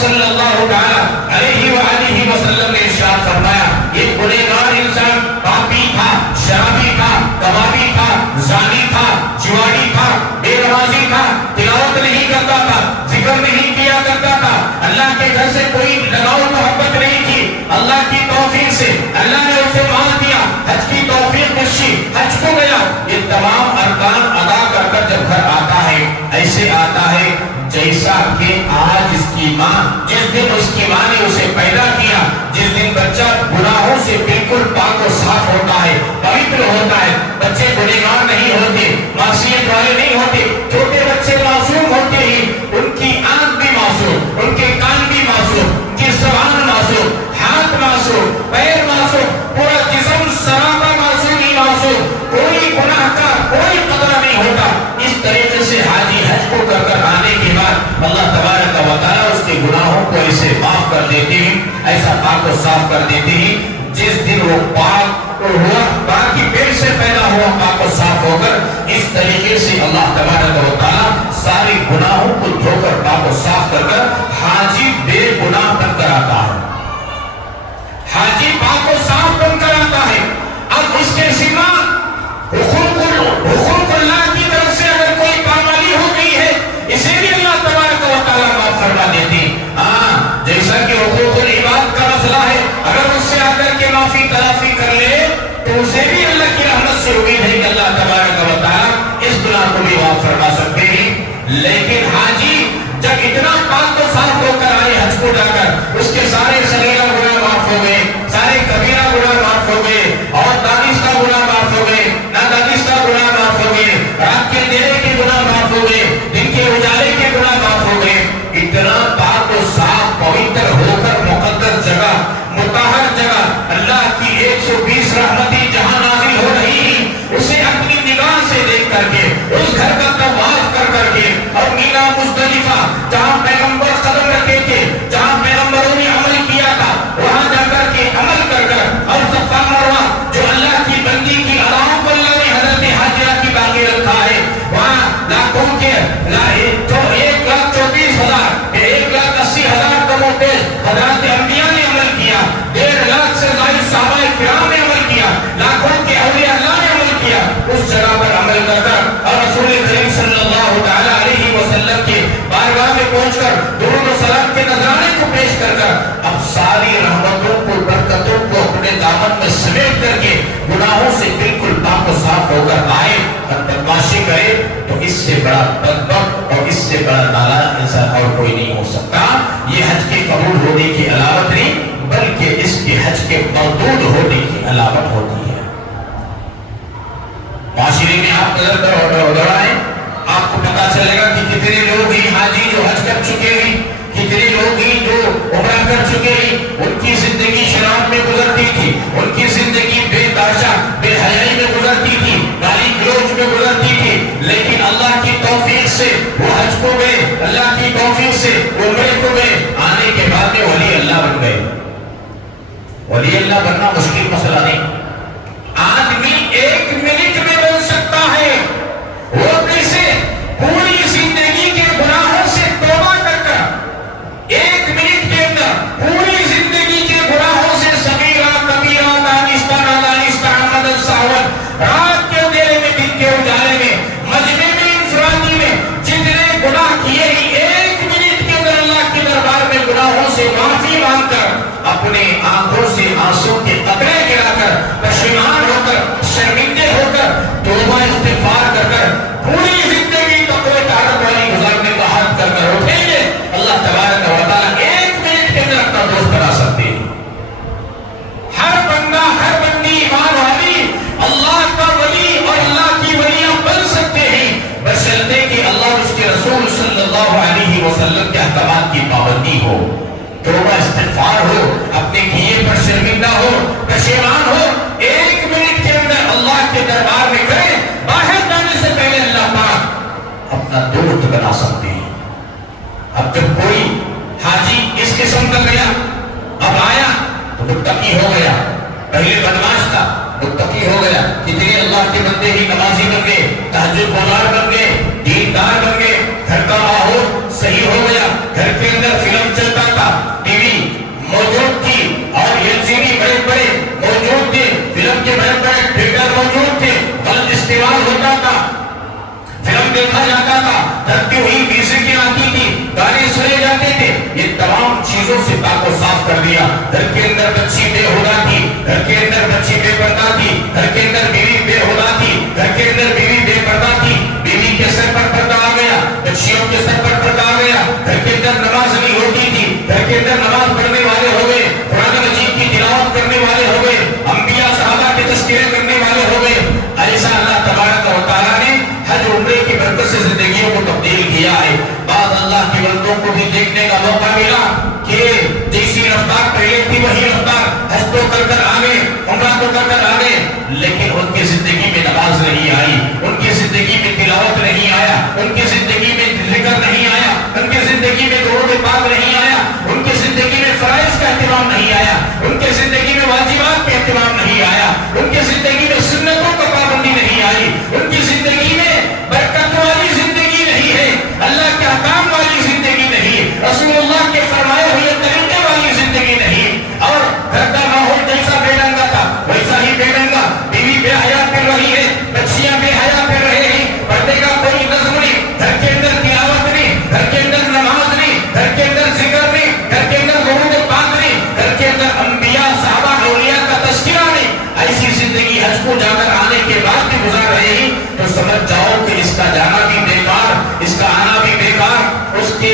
صلی اللہ تعالی علیہ وآلہ وسلم نے ارشاد فرمایا، یہ گنہگار انسان پاپی تھا، شرابی تھا، کبابی تھا، زانی تھا، جواری تھا، بے نمازی تھا، تلاوت نہیں کرتا تھا، ذکر نہیں کیا کرتا تھا، اللہ کے گھر سے کوئی لگاؤ محبت نہیں تھی، اللہ کی توفیق سے اللہ نے اسے مال دیا، حج کی توفیق بخشی، حج کو گیا، یہ تمام ارکان ادا کر کر جب گھر آتا ہے، ایسے آتا ہے جیسا کہ آج اس کی ماں، جس دن اس کی ماں نے اسے پیدا کیا، جس دن بچہ گناہوں سے بالکل پاک و صاف ہوتا ہے، پوتر ہوتا ہے، بچے گنہگار نہیں ہوتے، معصیت والے نہیں ہوتے، چھوٹے بچے معصوم ہوتے ہیں، ان کی آنکھ دھو کر پاک و صاف کر کر حاجی بے گناہ بن کر آتا ہے، حاجی پاک و صاف بن کر آتا ہے۔ اب اس کے سوا حقوق اللہ کی طرف سے اگر کوئی پامالی ہو گئی ہے اسے بھی اللہ تبارک و تعالیٰ معاف فرما دیتی۔ جیسا کہ حقوق العباد کا مسئلہ ہے، اگر اس سے آ کر کے معافی تلافی کر لے تو اسے بھی اللہ کی رحمت سے امید ہے کہ اللہ تبارک و تعالیٰ اس گناہ کو بھی معاف فرما سکتے ہیں۔ لیکن حاجی جب اتنا پاک و صاف ہو کر آئے حج کو جا کر، اس کے سارے صغیرہ گناہ معاف ہو گئے، سارے کبیرہ گناہ معاف ہو گئے، اور دانستہ گناہ معاف ہو گئے، نادانستہ گناہ معاف ہو گئے، رات کے اندھیرے کے گناہ معاف ہو گئے، دن کے اجالے کے گناہ معاف ہو گئے، اتنا پاک و صاف پوتر ہو کر مقدس جگہ، مطہر جگہ، اللہ کی 120 رحمتیں جہاں نازل ہو رہی ہیں، اسے اپنی نگاہ سے دیکھ کر کے، اس گھر کا طواف کر کر کے، اور مینا مزدلفہ جہاں پیغمبر قدم رکھے تھے، جہاں پیغمبروں نے عمل کیا تھا، وہاں جا کر کے عمل کر کر، اور صفا مروہ جو اللہ کی بندی کی اداؤں کو اللہ نے حضرت حاجرہ کی باقی رکھا ہے، وہاں لاکھوں کے 1,34,000 کموں پہ حضرات انبیاء نے عمل کیا، 1.5 لاکھ سے زائد صحابہ کرام نے عمل کیا، لاکھوں کے اولیاء اللہ نے عمل کیا، اس جگہ پر عمل کر کر اور رسول کریم صلی اللہ تعالی علیہ وسلم کے بارگاہ میں پہنچ کر درود و سلام کے نذرانے کو پیش کر کر اب ساری رحمتوں کو، برکتوں کو اپنے دامن میں سمیٹ کر کے گناہوں سے بالکل پاک و صاف ہو کر آئے اور بدمعاشی کرے تو اس سے بڑا بدبخت اور اس سے بڑا ناراض انسان اور کوئی نہیں ہو سکتا۔ یہ حج کے قبول ہونے کی علامت نہیں بلکہ اس کے حج کے مردود ہونے کی علامت ہوتی ہے۔ معاشرے میں آپ نظر دوڑائیں، آپ کو پتا چلے گا کہ کتنے لوگ ہیں حاجی جو حج کر چکے ہیں، کتنے لوگ ہیں جو عمرہ کر چکے ہیں، ان کی زندگی شراب میں گزرتی تھی، ان کی زندگی بے تاشا بے حیائی میں گزرتی تھی، گالی گلوچ میں گزرتی تھی، لیکن اللہ کی توفیق سے وہ حج کو گئے، اللہ کی توفیق سے وہ عمرے کو گئے، آنے کے بعد میں ولی اللہ بن گئے۔ ولی اللہ بننا مشکل مسئلہ نہیں، آدمی 1 منٹ میں بن سکتا ہے۔ وہ کیسے؟ پوری زندگی کے گناہوں سے توبہ کر کر 1 منٹ کے اندر پوری زندگی کے گناہوں سے صغیرہ کبیرہ دانستہ نادانستہ عمدن سہون، رات کے اندھیرے میں دن کے اجالے میں مجمع میں انفرادی میں جتنے گناہ کیے ہی 1 منٹ کے اندر اللہ کے دربار میں گناہوں سے معافی مانگ کر اپنے آنکھوں سے آنسو کے قطرے گرا کر پشیمان ہو کر شرمندے ہو کر توبہ استغفار کر کر پوری زندگی تقوی طاعت والی گزارنے کا حد کر کر اٹھیں گے، اللہ تبارک و تعالیٰ 1 منٹ کے اندر اپنا دوست بنا سکتے ہیں۔ ہر بندہ ہر بندی ایمان والی اللہ کا ولی اور اللہ کی ولیاں بن سکتے ہیں بشرطے کہ اللہ اس کے رسول صلی اللہ علیہ وسلم کے احکامات کی پابندی ہو، توبہ استغفار ہو، اپنے کیے پر شرمندہ ہو، پشیمان ہو، 1 منٹ کے اندر اللہ کے دربار میں کرے، باہر جانے سے پہلے اللہ پاک اپنا دوست بنا سکتے ہیں۔ اب جب کوئی حاجی اس قسم کا گیا، اب آیا تو متقی ہو گیا، پہلے بدمعاش تھا متقی ہو گیا، کتنے اللہ کے بندے ہی نمازی بن گئے، تہجد گزار بن گئے، دیندار بن گئے، گھر کا ماحول صحیح ہو گیا، گھر کے اندر فلم چلتا تھا، ٹی وی موجود تھی اور LCD بڑے بڑے موجود تھے، فلم کے بڑے بڑے تھیٹر موجود تھے، غلط استعمال ہوتا تھا، فلم دیکھا جاتا تھا، دھکتی ہوئی میوزک آتی تھی، گانے سنے جاتے تھے، یہ تمام چیزوں سے پاک و صاف کر دیا۔ گھر کے اندر بچی بے ہدا تھی، گھر کے اندر بچی بے پردہ تھی، گھر کے اندر بیوی بے ہدا تھی، گھر کے اندر بیوی بے پردہ تھی، بیوی کے سر پر پردہ آ گیا، بچیوں کے سر پر پردہ آ گیا، گھر کے اندر نماز نہیں ہوتی تھی، گھر کے اندر نماز پڑھنے والے ہو گئے، قرآن مجید کی تلاوت کرنے والے ہو گئے، انبیاء صحابہ کے تذکرے کرنے والے ہو گئے۔ ایسا اللہ تبارک و تعالیٰ نے حج عمرے کی برکت سے زندگیوں کو تبدیل کیا ہے۔ بعض اللہ کے بندوں کو بھی دیکھنے کا موقع ملا کہ جیسی رفتار پہلے تھی وہی رفتار، حج تو کر کر آگے، عمرہ تو کر کر آگے، لیکن ان کی زندگی میں نماز نہیں آئی، ان کی زندگی میں تلاوت نہیں آیا، ان کی زندگی میں ذکر نہیں آیا، ان کی زندگی میں درود پاک نہیں آیا، ان کی زندگی میں فرائض کا اہتمام نہیں آیا، ان کی زندگی میں واجبات کا اہتمام نہیں آیا، ان کی زندگی میں سنتوں کا پابندی نہیں آئی، ان کی زندگی میں برکت والی زندگی نہیں ہے، اللہ کے احکام والی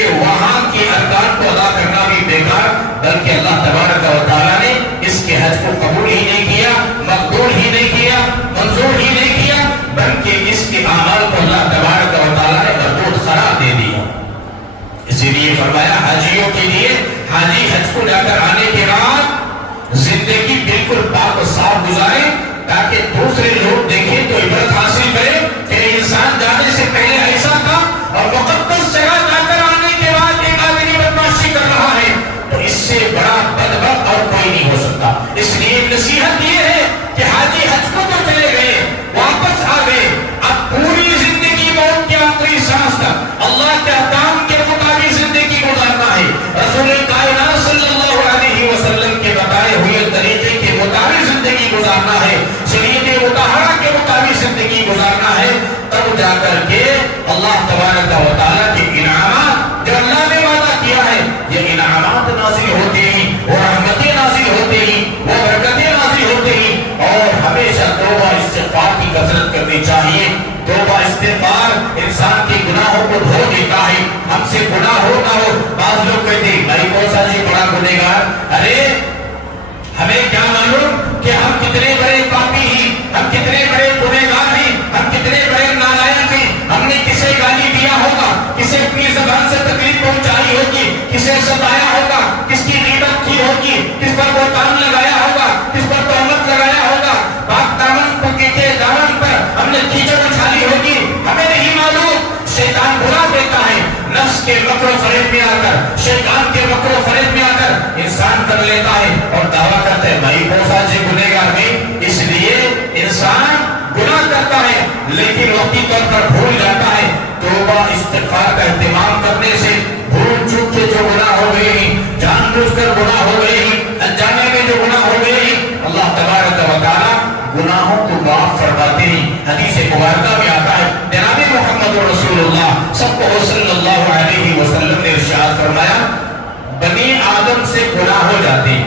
کہ وہاں کے ارکان کو ادا کرنا بھی بیکار، بلکہ اللہ تبارک و تعالیٰ نے اس کے حج کو قبول ہی نہیں کیا، مقبول ہی نہیں کیا، منظور ہی نہیں کیا، بلکہ اس کے اعمال کو اللہ تبارک و تعالیٰ نے مردود قرار دے دیا۔ اسی لیے فرمایا حاجیوں کے لیے حاجی حج کو جا کر آنے کے بعد زندگی بالکل پاک و صاف گزارے، تاکہ دوسرے لوگ دیکھیں تو عبرت حاصل کریں کہ انسان جانے سے پہلے ایسا تھا، اور مقدس جگہ جا کر آنے کے بعد ایک آدمی بدمعاشی کر رہا ہے، تو اس سے بڑا بدبخت اور کوئی نہیں ہو سکتا۔ اس لیے نصیحت یہ ہے کہ حاجی حج کو تو چلے گئے، واپس آ گئے، اب پوری زندگی موت کے آخری سانس تک اللہ کے احکام کے مطابق زندگی گزارنا ہے، رسول کائنات صلی اللہ علیہ وسلم کے بتائے ہوئے طریقے کے مطابق زندگی گزارنا ہے، شریعت مطہرہ کے مطابق زندگی گزارنا ہے، تب جا کر کے اللہ تبارک و تعالیٰ کے انعامات جو اللہ نے وعدہ کیا ہے، یہ انعامات نازل ہوتے ہیں، وہ رحمتیں نازل ہوتے ہیں، وہ برکتیں نازل ہوتے ہیں، اور ہمیشہ توبہ استغفار کی کثرت کرنی چاہیے۔ توبہ استغفار انسان کے گناہوں کو دھو دیتا ہے۔ ہم سے گناہ ہو نہ ہو، بعض لوگ کہتے ہیں بھائی کون سا جی بڑا گنہگار، ارے ہمیں کیا معلوم کہ ہم کتنے بڑے پاپی ہیں، ہم کتنے بڑے گنہگار ہیں، ہم کتنے بڑے نالائق ہیں۔ ہم نے کسے گالی دیا ہوگا، کسے اپنی زبان سے تکلیف پہنچائی ہوگی، کسے ستایا ہوگا، کس کی غیبت کی ہوگی، کس پر بہتان لگایا ہوگا، کس پر تہمت لگایا ہوگا، پاک دامن کے دامن پر ہم نے کیچڑ اچھالی ہوگی، ہمیں نہیں معلوم۔ شیطان بلا دیتا ہے، نفس کے مکر و فریب میں آ کر، شیطان کے مکر و فریب میں آ کر انسان کر لیتا ہے اور دعویٰ کرتا ہے بھائی بہت سے گنہگار نہیں۔ اس لیے انسان گناہ کرتا ہے لیکن وقتی طور پر بھول جاتا ہے۔ توبہ استغفار کا اہتمام کرنے سے بھول چوک کے جو گناہ ہو گئے ہیں، جان بوجھ کر گناہ ہو گئے ہیں، انجانے میں جو گناہ ہو گئے ہیں، اللہ تبارک و تعالیٰ گناہوں کو معاف فرماتے ہیں۔ حدیث مبارکہ میں آتا ہے جناب محمد رسول اللہ صلی اللہ علیہ وسلم نے ارشاد فرمایا بنی آدم سے گناہ ہو جاتے ہیں،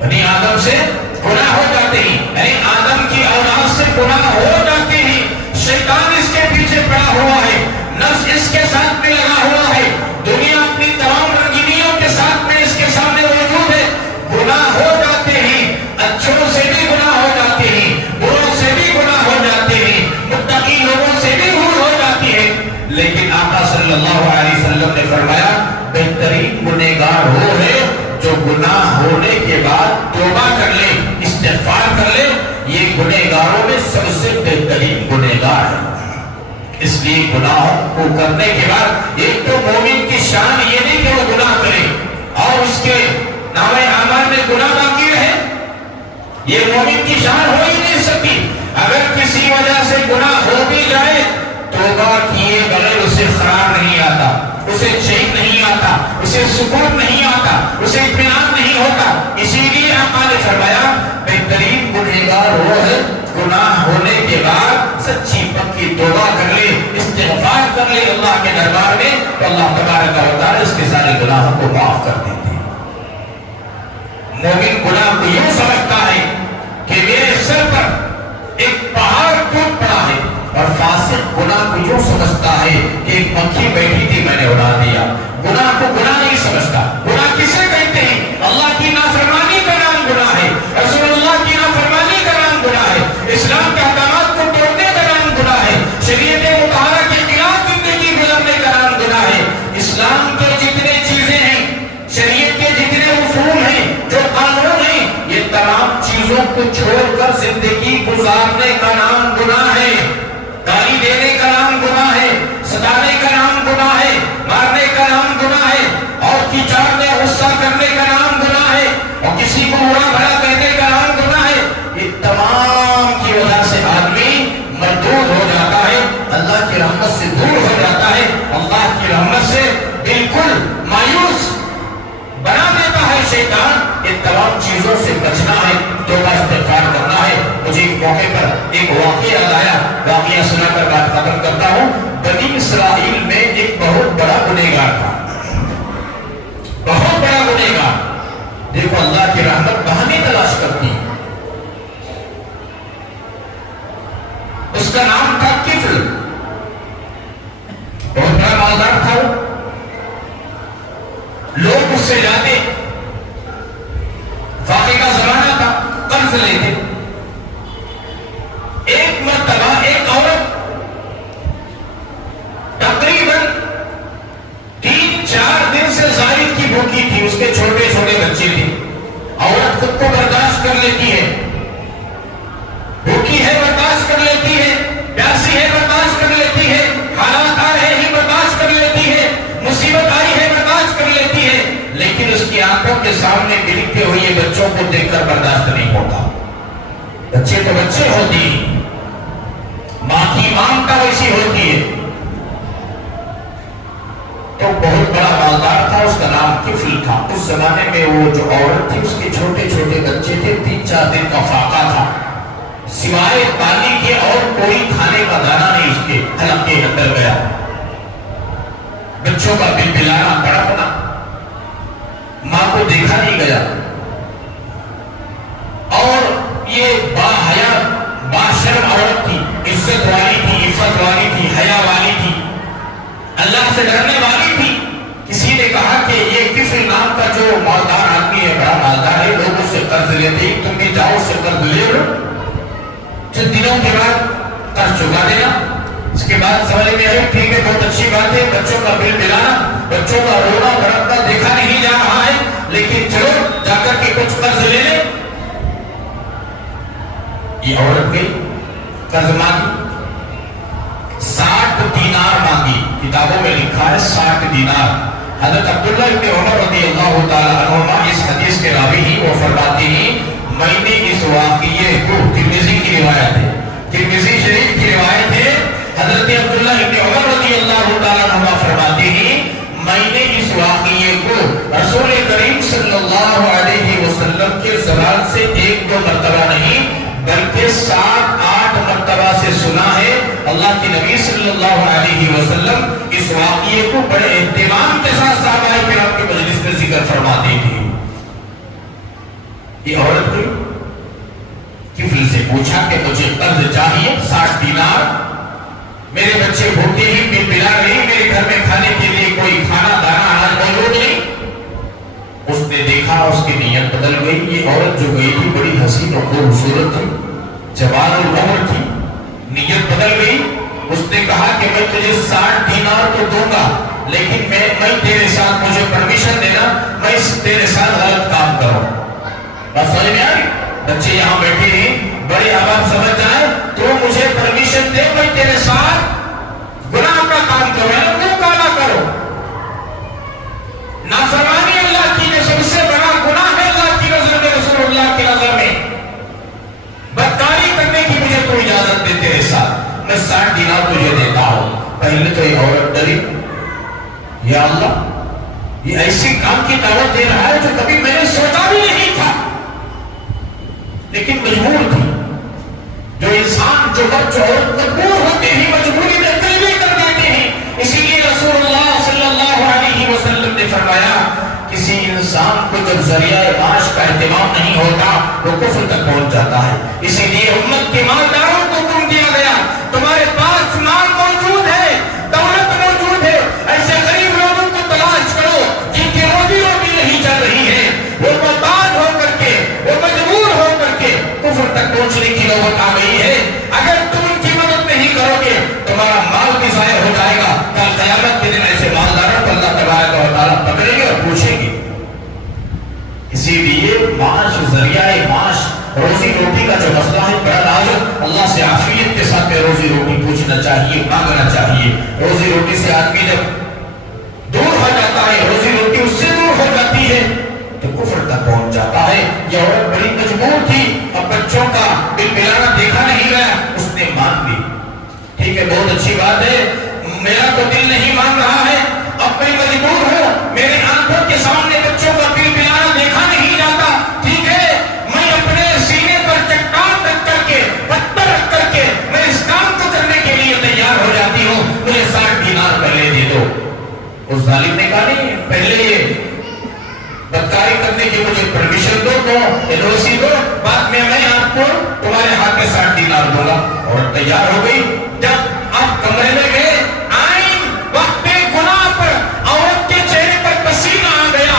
بنی آدم سے گناہ ہو جاتے ہیں، یعنی آدم کی اولاد سے گناہ ہو جاتے ہیں۔ شیطان اس کے پیچھے پڑا ہوا ہے، نفس اس کے ساتھ میں لگا ہوا ہے، دنیا اپنی تمام رنگینیوں کے ساتھ میں اس کے سامنے موجود ہے۔ گناہ ہو جاتے ہیں، اچھوں سے بھی گناہ ہو جاتے ہیں، بروں سے بھی گناہ ہو جاتے ہیں، متقی لوگوں سے بھی بھول ہو جاتی ہے، لیکن آقا صلی اللہ علیہ وسلم نے فرمایا بہترین گنہگار وہ ہے جو گناہ ہونے کے بعد توبہ کر لے، استغفار کر لے، یہ گنہگاروں میں سب سے بہترین گنہگار ہے۔ اس لیے گناہوں کو کرنے کے بعد ایک تو مومن کی شان یہ نہیں کہ وہ گناہ کرے اور اس کے نامہ اعمال میں گناہ باقی رہے، یہ مومن کی شان ہو ہی نہیں سکتی۔ اگر کسی وجہ سے گناہ ہو بھی جائے توبہ کیے بغیر اسے قرار نہیں آتا، اسے چین نہیں آتا، اسے سکون نہیں آتا، اسے اطمینان نہیں ہوتا۔ اسی لیے آقا نے فرمایا بہترین گنہگار وہ ہے گناہ ہونے کے بعد سچی پکی توبہ کر لے، استغفار کر لے اللہ کے دربار میں، تو اللہ تبارک و تعالیٰ اس کے سارے گناہوں کو معاف کر دیتے ہیں۔ مومن گناہ کو یوں سمجھتا ہے کہ میرے سر پر ایک پہاڑ ٹوٹ پڑا ہے، اور فاسق گناہ کو یوں سمجھتا ہے کہ ایک مکھی بیٹھی تھی میں نے اڑا دیا۔ گناہ کو گناہ نہیں سمجھتا۔ گناہ کسے کہتے ہیں؟ اللہ کی نافرمانی کا نام گناہ ہے، رسول اللہ کی نافرمانی کا نام گناہ ہے، اسلام کے احکامات کو توڑنے کا نام گناہ ہے، شریعت مطہرہ کے خلاف زندگی گزارنے کا نام گناہ ہے۔ اسلام کے جتنے چیزیں ہیں، شریعت کے جتنے اصول ہیں، جو قانون ہیں، یہ تمام چیزوں کو چھوڑ کر زندگی گزارنے کا نام گناہ ہے۔ گالی دینے کا نام گناہ ہے، ستانے کا نام گناہ ہے، مارنے کا نام گناہ ہے، اور کچاڑنے غصہ کرنے کا نام گناہ ہے، اور کسی کو برا بھلا کہنے کا نام گناہ ہے۔ یہ تمام کی وجہ سے آدمی مردود ہو جاتا ہے، اللہ کی رحمت سے دور ہو جاتا ہے، اللہ کی رحمت سے بالکل مایوس بنا دیتا ہے شیطان۔ یہ تمام چیزوں سے بچنا ہے، توبہ استغفار کرنا ہے۔ مجھے ایک موقع پر ایک واقعہ یاد آیا، واقعہ سنا کر بات ختم کرتا ہوں۔ بنی اسرائیل میں ایک بہت بڑا گنہگار تھا، بہت بڑا گنہگار۔ دیکھو اللہ کی رحمت بہانے تلاش کرتی، اس کا نام تھا کفل، بہت بڑا مالدار تھا وہ، سے جاتے، واقعے کا زمانہ تھا، قرض لیتے. ایک مرتبہ ایک عورت تقریباً 3-4 دن سے زائد کی بھوکی تھی، اس کے چھوٹے چھوٹے بچے تھے. عورت خود کو برداشت کر لیتی ہے، بھوکی ہے برداشت کر لیتی ہے، پیاسی ہے برداشت کر لیتی ہے، حالات آ رہے ہی برداشت کر لیتی ہے، مصیبت آئی ہے برداشت کر لیتی ہے، لیکن اس کی آنکھوں کے سامنے بلکتے ہوئے بچوں کو دیکھ کر برداشت نہیں ہوتا. بچے تو بچے ہوتی ہیں، ماں کی مامتا ویسی ہوتی ہے. تو بہت بڑا مالدار تھا، اس کا نام کفل تھا. اس زمانے میں وہ جو عورت تھی، اس کے چھوٹے چھوٹے بچے تھے، 3-4 دن کا فاقہ تھا، سوائے پانی کے اور کوئی کھانے کا دانہ نہیں اس کے حلق کے اندر گیا. بچوں کا بل بلانا، تڑپنا، ماں کو دیکھا نہیں گیا. اور یہ با حیا با شرم عورت تھی، عزت والی تھی، عفت والی تھی، حیا والی تھی، اللہ سے ڈرنے والی تھی. کسی نے کہا کہ یہ کفل نام کا جو مالدار آدمی ہے، بڑا مالدار ہے، لوگ اس سے قرض لیتے ہیں، تم بھی جاؤ اس سے قرض لے لو، چند دنوں کے بعد قرض چکا دینا. اس کے بعد سمجھ میں آئی ٹھیک ہے، بہت اچھی بات ہے، بچوں کا بل بلانا، بچوں کا رونا بھڑکنا دیکھا نہیں جا رہا ہے، لیکن چلو جا کر کے کچھ قرض لے لیں. یہ عورت گئی، قرض مانگی، 60 دینار مانگی. کتابوں میں لکھا ہے 60 دینار. حضرت عبداللہ ابن عمر رضی اللہ تعالی عنہما اس حدیث کے راوی ہی وہ فرماتے ہیں، میں نے اس واقعے کو، ترمذی کی روایت ہے، ترمذی شریف کی روایت ہے، حضرت عبداللہ ابن عمر رضی اللہ تعالی عنہما فرماتے ہیں، میں نے اس واقعے کو رسول کریم صلی اللہ علیہ وسلم کے زبان سے 1-2 مرتبہ نہیں بلکہ 7-8 مرتبہ سے سنا ہے. اللہ کے نبی صلی اللہ علیہ وسلم اس واقعے کو بڑے اہتمام کے ساتھ صحابہ کرام کے مجلس میں ذکر فرماتے تھے. یہ عورت کو کفل سے پوچھا کہ مجھے قرض چاہیے 60 دینار، میرے بچے بھوکے ہی بل بلا نہیں، میرے گھر میں کھانے کے لیے کوئی کھانا دانا اناج موجود نہیں. اس نے دیکھا، اس کی نیت بدل گئی. یہ عورت جو گئی تھی بڑی حسین اور خوبصورت تھی، جوان العمر تھی، نیت بدل گئی. اس نے کہا کہ میں تجھے 60 دینار تو دوں گا، لیکن میں تیرے ساتھ، مجھے پرمیشن دینا، میں تیرے ساتھ غلط کام کروں. بات سمجھ میں آئی؟ بچے یہاں بیٹھے ہیں، بڑے آباد سمجھ جائیں تو مجھے پرمیشن دے، میں تیرے ساتھ گناہ کا کام کروں، وہ کالا کرو. نافرمانی اللہ کی جو سب سے بڑا گناہ ہے اللہ کی نظر میں، رسول اللہ کی نظر میں، بدکاری کرنے کی مجھے کوئی اجازت دے تیرے ساتھ، میں 60 دینار تجھے دیتا ہوں. پہلے تو یہ عورت ڈری، یا اللہ یہ ایسی کام کی دعوت دے رہا ہے جو کبھی میں نے سوچا بھی نہیں تھا، لیکن مجبور تھی. جو انسان جو عورت مجبور ہوتے ہیں، مجبوری میں قلبی کر دیتے ہیں. اسی لیے رسول اللہ صلی اللہ علیہ وسلم نے فرمایا، کسی انسان کو جب ذریعہ معاش کا اہتمام نہیں ہوتا وہ کفر تک پہنچ جاتا ہے. اسی لیے امت کے مالداروں کو حکم دیا گیا، تمہارے پاس مال موجود ہے، دولت موجود ہے، ایسے غریب لوگوں کو تلاش کرو جن کی روزی روٹی نہیں چل رہی ہے، وہ محتاج ہو کر کے، وہ مجبور ہو کر کے کفر تک پہنچنے کی نوبت آ گئی ہے. اگر تم ان کی مدد نہیں کرو گے تمہارا مال بھی ضائع ہو جائے گا. کل قیامت کے دن ایسے مالداروں کو اللہ تبارک و تعالیٰ پکڑیں گے اور پوچھیں گے. اسی لیے معاش، ذریعہ معاش، روزی روٹی کا جو مسئلہ ہے بڑا نازک، اللہ سے عافیت کے ساتھ میں روزی روٹی پوچھنا چاہیے، مانگنا چاہیے. روزی روٹی سے آدمی جب دور ہو جاتا ہے، روزی روٹی اس سے دور ہو جاتی ہے تو کفر تک پہنچ جاتا ہے. یہ عورت بڑی مجبور تھی، اب بچوں کا بل بلانا دیکھا نہیں گیا، اس نے مان لی. ٹھیک ہے، بہت اچھی بات ہے، میرا تو دل نہیں مان رہا ہے، اب میں مجبور ہوں، میرے آنکھوں کے سامنے بچوں کا بل بلانا دیکھا نہیں جاتا. ٹھیک ہے، میں اپنے سینے پر چٹان رکھ کر کے، پتھر رکھ کر کے میں اس کام کو کرنے کے لیے تیار ہو جاتی ہوں، مجھے 60 دینار پہلے دے دو. اس ظالم نے کہا نہیں، پہلے یہ بدکاری کرنے کی مجھے پرمیشن دو، تو ایلوسی دو، بعد میں آپ کو تمہارے ہاتھ میں 60 دینار دوں گا. اور تیار ہو گئی. جب آپ کمرے میں گئے، آئین وقت گناہ پر عورت کے چہرے پر پسینہ آ گیا،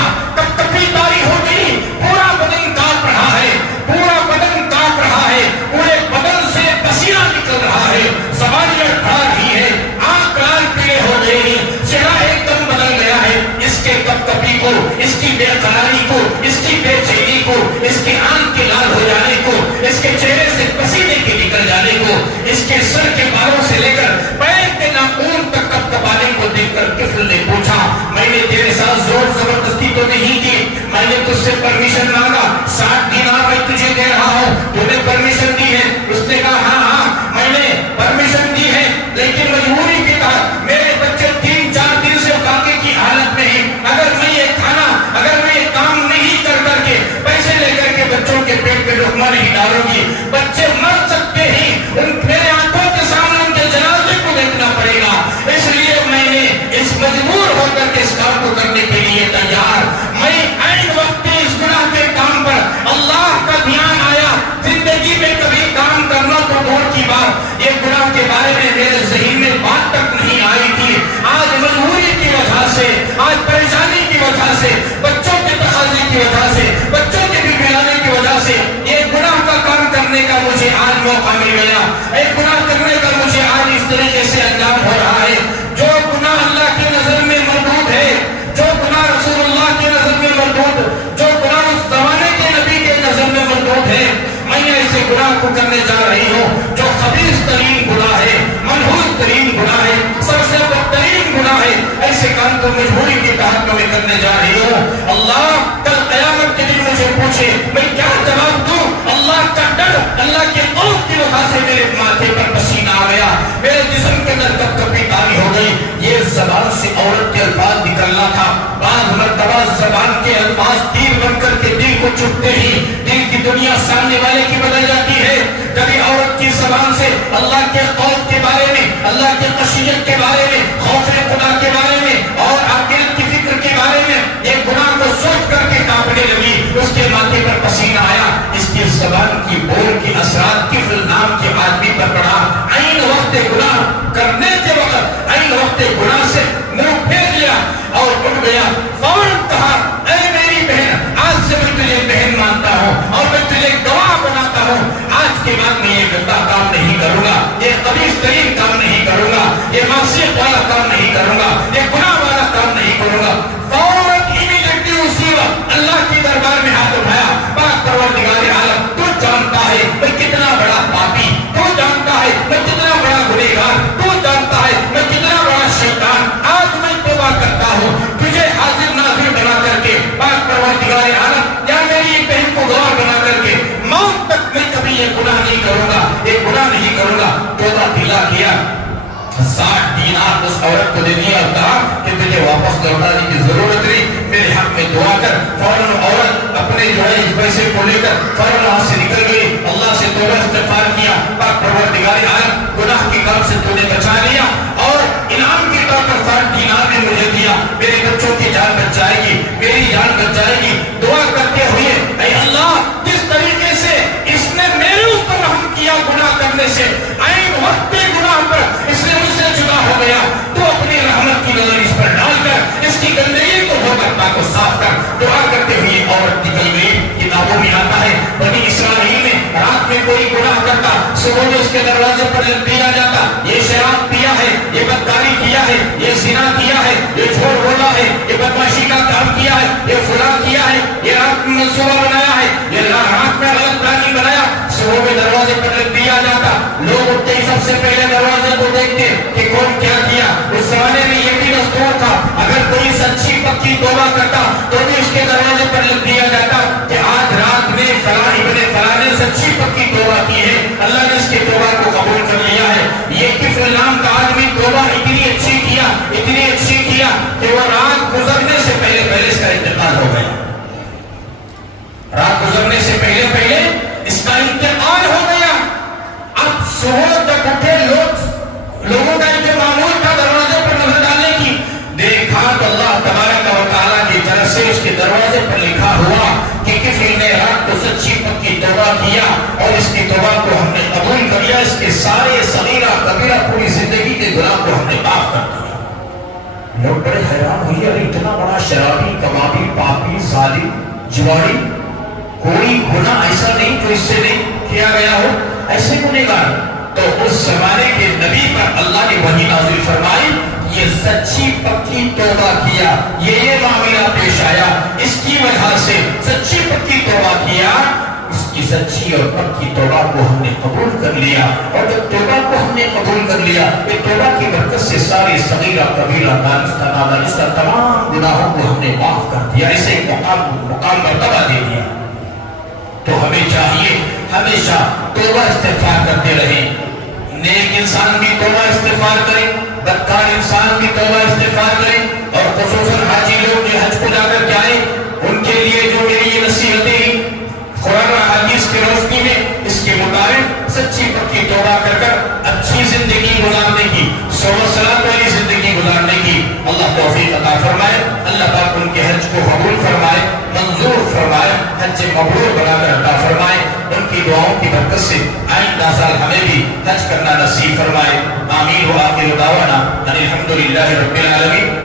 پوچھا میں نے تیرے ساتھ زور زبردستی تو نہیں کی, میں نے تجھ سے پرمیشن مانگا, 60 دینار میں تجھے دے رہا ہوں, تو نے پرمیشن دی ہے؟ اس نے کہا ہاں میں نے پرمیشن دی ہے, لیکن مجبوری کے تحت میرے بچے 3-4 دن سے فاقے کی حالت میں ہیں, اگر میں یہ کھانا, اگر میں یہ کام نہیں کر کے پیسے لے کر کے بچوں کے پیٹ میں لقمہ نہیں ڈالوں گی, بچے مر سکتے ہیں, میرے آنکھوں کے سامنے ان کے جنازے کو دیکھنا پڑے گا, اس لیے میں نے اس مجبور ہو کر کے اس کام کو کرنے کے لیے تیار. میں عین وقت اس گناہ کے کام پر اللہ کا دھیان آیا, زندگی میں کبھی کام کرنا تو دور کی بات, یہ گناہ کے بارے میں میرے ذہن میں بات تک نہیں آئی تھی. آج مجبوری کی وجہ سے, آج پریشانی کی وجہ سے, بچوں کے تقاضے کی وجہ سے, بچوں کے بگڑانے کی وجہ سے یہ گناہ کا کام کرنے کا مجھے آج موقع مل گیا. ایک گناہ کرنے کا مجھے آج اس طریقے سے انجام ہو رہا ہے جو گناہ اللہ کی نظر میں مردود ہے, جو گناہ رسول اللہ کی نظر میں مردود, جو گناہ اس زمانے کے نبی کے نظر میں مردود ہے. میں ایسے گناہ کو کرنے جا رہی ہوں جو خبیث ترین گناہ ہے, منحوس ترین گناہ ہے, سب سے بدترین گناہ ہے. ایسے کام کو مجبوری کے تحت میں کرنے جا رہی ہوں. اللہ کل قیامت کے دن مجھے پوچھے میں کیا جواب دوں؟ اللہ کا ڈر, اللہ کے خوف کی وجہ سے میرے ماتھے پر پسینہ آ گیا, میرے جسم کے اندر کب کبھی تاری ہو گئی. یہ زبان سے عورت کے الفاظ نکلنا تھا, بعض مرتبہ زبان کے الفاظ تیر بن کر کے دل کو چبھتے ہی دل کی دنیا سامنے والے کی بدل جاتی ہے. کبھی عورت کی زبان سے اللہ کے خوف کے بارے میں, اللہ کے خشیت کے بارے میں, خوف خدا کے بارے میں اور آخرت کی فکر کے بارے میں یہ گناہ کو سوچ کر کے کانپنے لگی, اس کے ماتھے پر پسینہ آیا. اس کی زبان کی بول کے اثرات طفل نام کے آدمی پر پڑا. عین وقت گناہ کرنے کے وقت عین وقت گناہ سے منہ پھیر لیا اور اٹھ گیا, فوراً کہا اے میری بہن, آج سے میں تجھے بہن مانتا ہوں اور میں تجھے گواہ بناتا ہوں, آج کے بعد میں یہ گندا کام نہیں کروں گا, یہ خبیث ترین کام نہیں کروں گا, یہ معصیت والا کام نہیں کروں گا, یہ گناہ والا کام نہیں کروں گا. فوراً امیڈیٹلی اسی وقت اللہ کے دربار میں ہاتھ اٹھایا, پاک پروردگار عالم تو جانتا ہے میں کتنا بڑا پاپی, تو جانتا ہے میں کتنا بڑا گنہگار, تو جانتا ہے میں کتنا بڑا شیطان, آج میں توبہ کرتا ہوں تجھے حاضر ناظر بنا کر کے, پاک پروردگار عالم یا میری ایک بہن کو گواہ بنا کر کے موت تک میں کبھی یہ گناہ نہیں کروں گا, یہ گناہ نہیں کروں گا. توبہ دلا کیا, 60 دینار اس عورت کو دے دیا اور کہا کہ تجھے واپس لوٹانے کی ضرورت نہیں, میرے حق میں دعا کر. فوراً عورت اپنے جو ہے اس پیسے کو لے کر فوراً وہاں سے نکل گئی, اللہ سے توبہ استغفار کیا, پاک پروردگار عالم گناہ کے کام سے تو نے بچا لیا اور انعام کے طور پر 60 دینار نے مجھے دیا, میرے بچوں کی جان بچ جائے گی, میری جان بچ جائے گی. دعا کرتے ہوئے اے اللہ جس طریقے سے اس نے میرے اوپر رحم کیا گناہ کرنے سے, عین وقت گناہ پر اس نے مجھ سے جدا ہو گیا, تو اپنی رحمت کی نظر اس پر ڈال کر اس کی گندگی کو دھو کر پاک و صاف کر. دعا کرتے ہوئے عورت نکل گئی. کتابوں میں آتا ہے بنی اسرائیل میں رات میں کوئی گناہ کرتا, صبح میں اس کے دروازے پر دیا جاتا, یہ شراب پیا ہے, یہ بدکاری کیا ہے, یہ زنا کیا ہے, یہ جھوٹ بولا ہے, یہ بدمعاشی کا کام کیا ہے, یہ فلاں کیا ہے, یہ رات میں منصوبہ بنایا ہے, یہ رات میں غلط پلاننگ بنایا. صبح میں دروازے پر دیا جاتا, لوگ اٹھتے ہی سب سے پہلے دروازے کو دیکھتے کہ کون کیا کیا. اس زمانے میں یہ بھی دستور تھا, اگر کوئی سچی پکی توبہ کرتا تو بھی اس کے دروازے پر لکھ دیا جاتا کہ آج رات میں فلاں ابن فلاں نے سچی پکی توبہ کی ہے, اللہ نے اس کی توبہ کو قبول کر لیا ہے. یہ کفر نام کا آدمی توبہ اتنی اچھی کیا کہ وہ رات گزرنے سے پہلے اس کا انتقال ہو گیا. رات گزرنے سے پہلے اس کا انتقال ہو گیا. اب صبح تک اٹھے لوگوں کا جو معمول تھا دروازے پر نظر ڈالنے کی, دیکھا تو اللہ تبارک و تعالیٰ کی طرف سے اس کے دروازے پر لکھا ہوا کہ کسی نے رات کو سچی پکی توبہ کیا اور اس کی توبہ کو ہم نے قبول کر لیا, اس کے سارے صغیرہ کبیرہ پوری زندگی کے گناہ کو ہم نے معاف کر دیا. لوگ بڑے حیران ہوئے, ارے اتنا بڑا شرابی, کبابی, پاپی, ظالم, جواڑی, کوئی گناہ ایسا نہیں جو اس سے نہیں کیا گیا ہو, ایسے گنہگار. تو اس زمانے کے نبی پر اللہ نے وحی نازل فرمائی, یہ سچی پکی توبہ کیا, یہ معاملہ پیش آیا, اس کی وجہ سے سچی پکی توبہ کیا, اس کی سچی اور پکی توبہ کو ہم نے قبول کر لیا، اور جب توبہ کو ہم نے قبول کر لیا کہ توبہ کی برکت سے ساری صغیرہ کبیرہ دانستہ نادانستہ تمام گناہوں کو ہم نے معاف کر دیا، اسے ایک مقام مرتبہ دے دیا۔ تو ہمیں چاہیے ہمیشہ توبہ استغفار کرتے رہیں۔ نیک انسان بھی توبہ استغفار کریں، بدکار انسان بھی توبہ استغفار کریں، اور خصوصاً حاجی لوگ جو حج کو جا کر کے آئے ان کے لیے جو میری یہ نصیحتیں قرآن و حدیث کی روشنی میں اس کے مطابق سچی پکی توبہ کر کر اچھی زندگی گزارنے کی، صبر صلات والی زندگی گزارنے کی اللہ توفیق عطا فرمائے۔ اللہ پاک ان کے حج کو قبول فرمائے، منظور فرمائے، حج مبرور بنا کر عطا فرمائے۔ ان کی دعاؤں کی برکت سے آئندہ سال ہمیں بھی حج کرنا نصیب فرمائے۔ آمین و آخر دعوانا ان الحمدللہ رب العالمین۔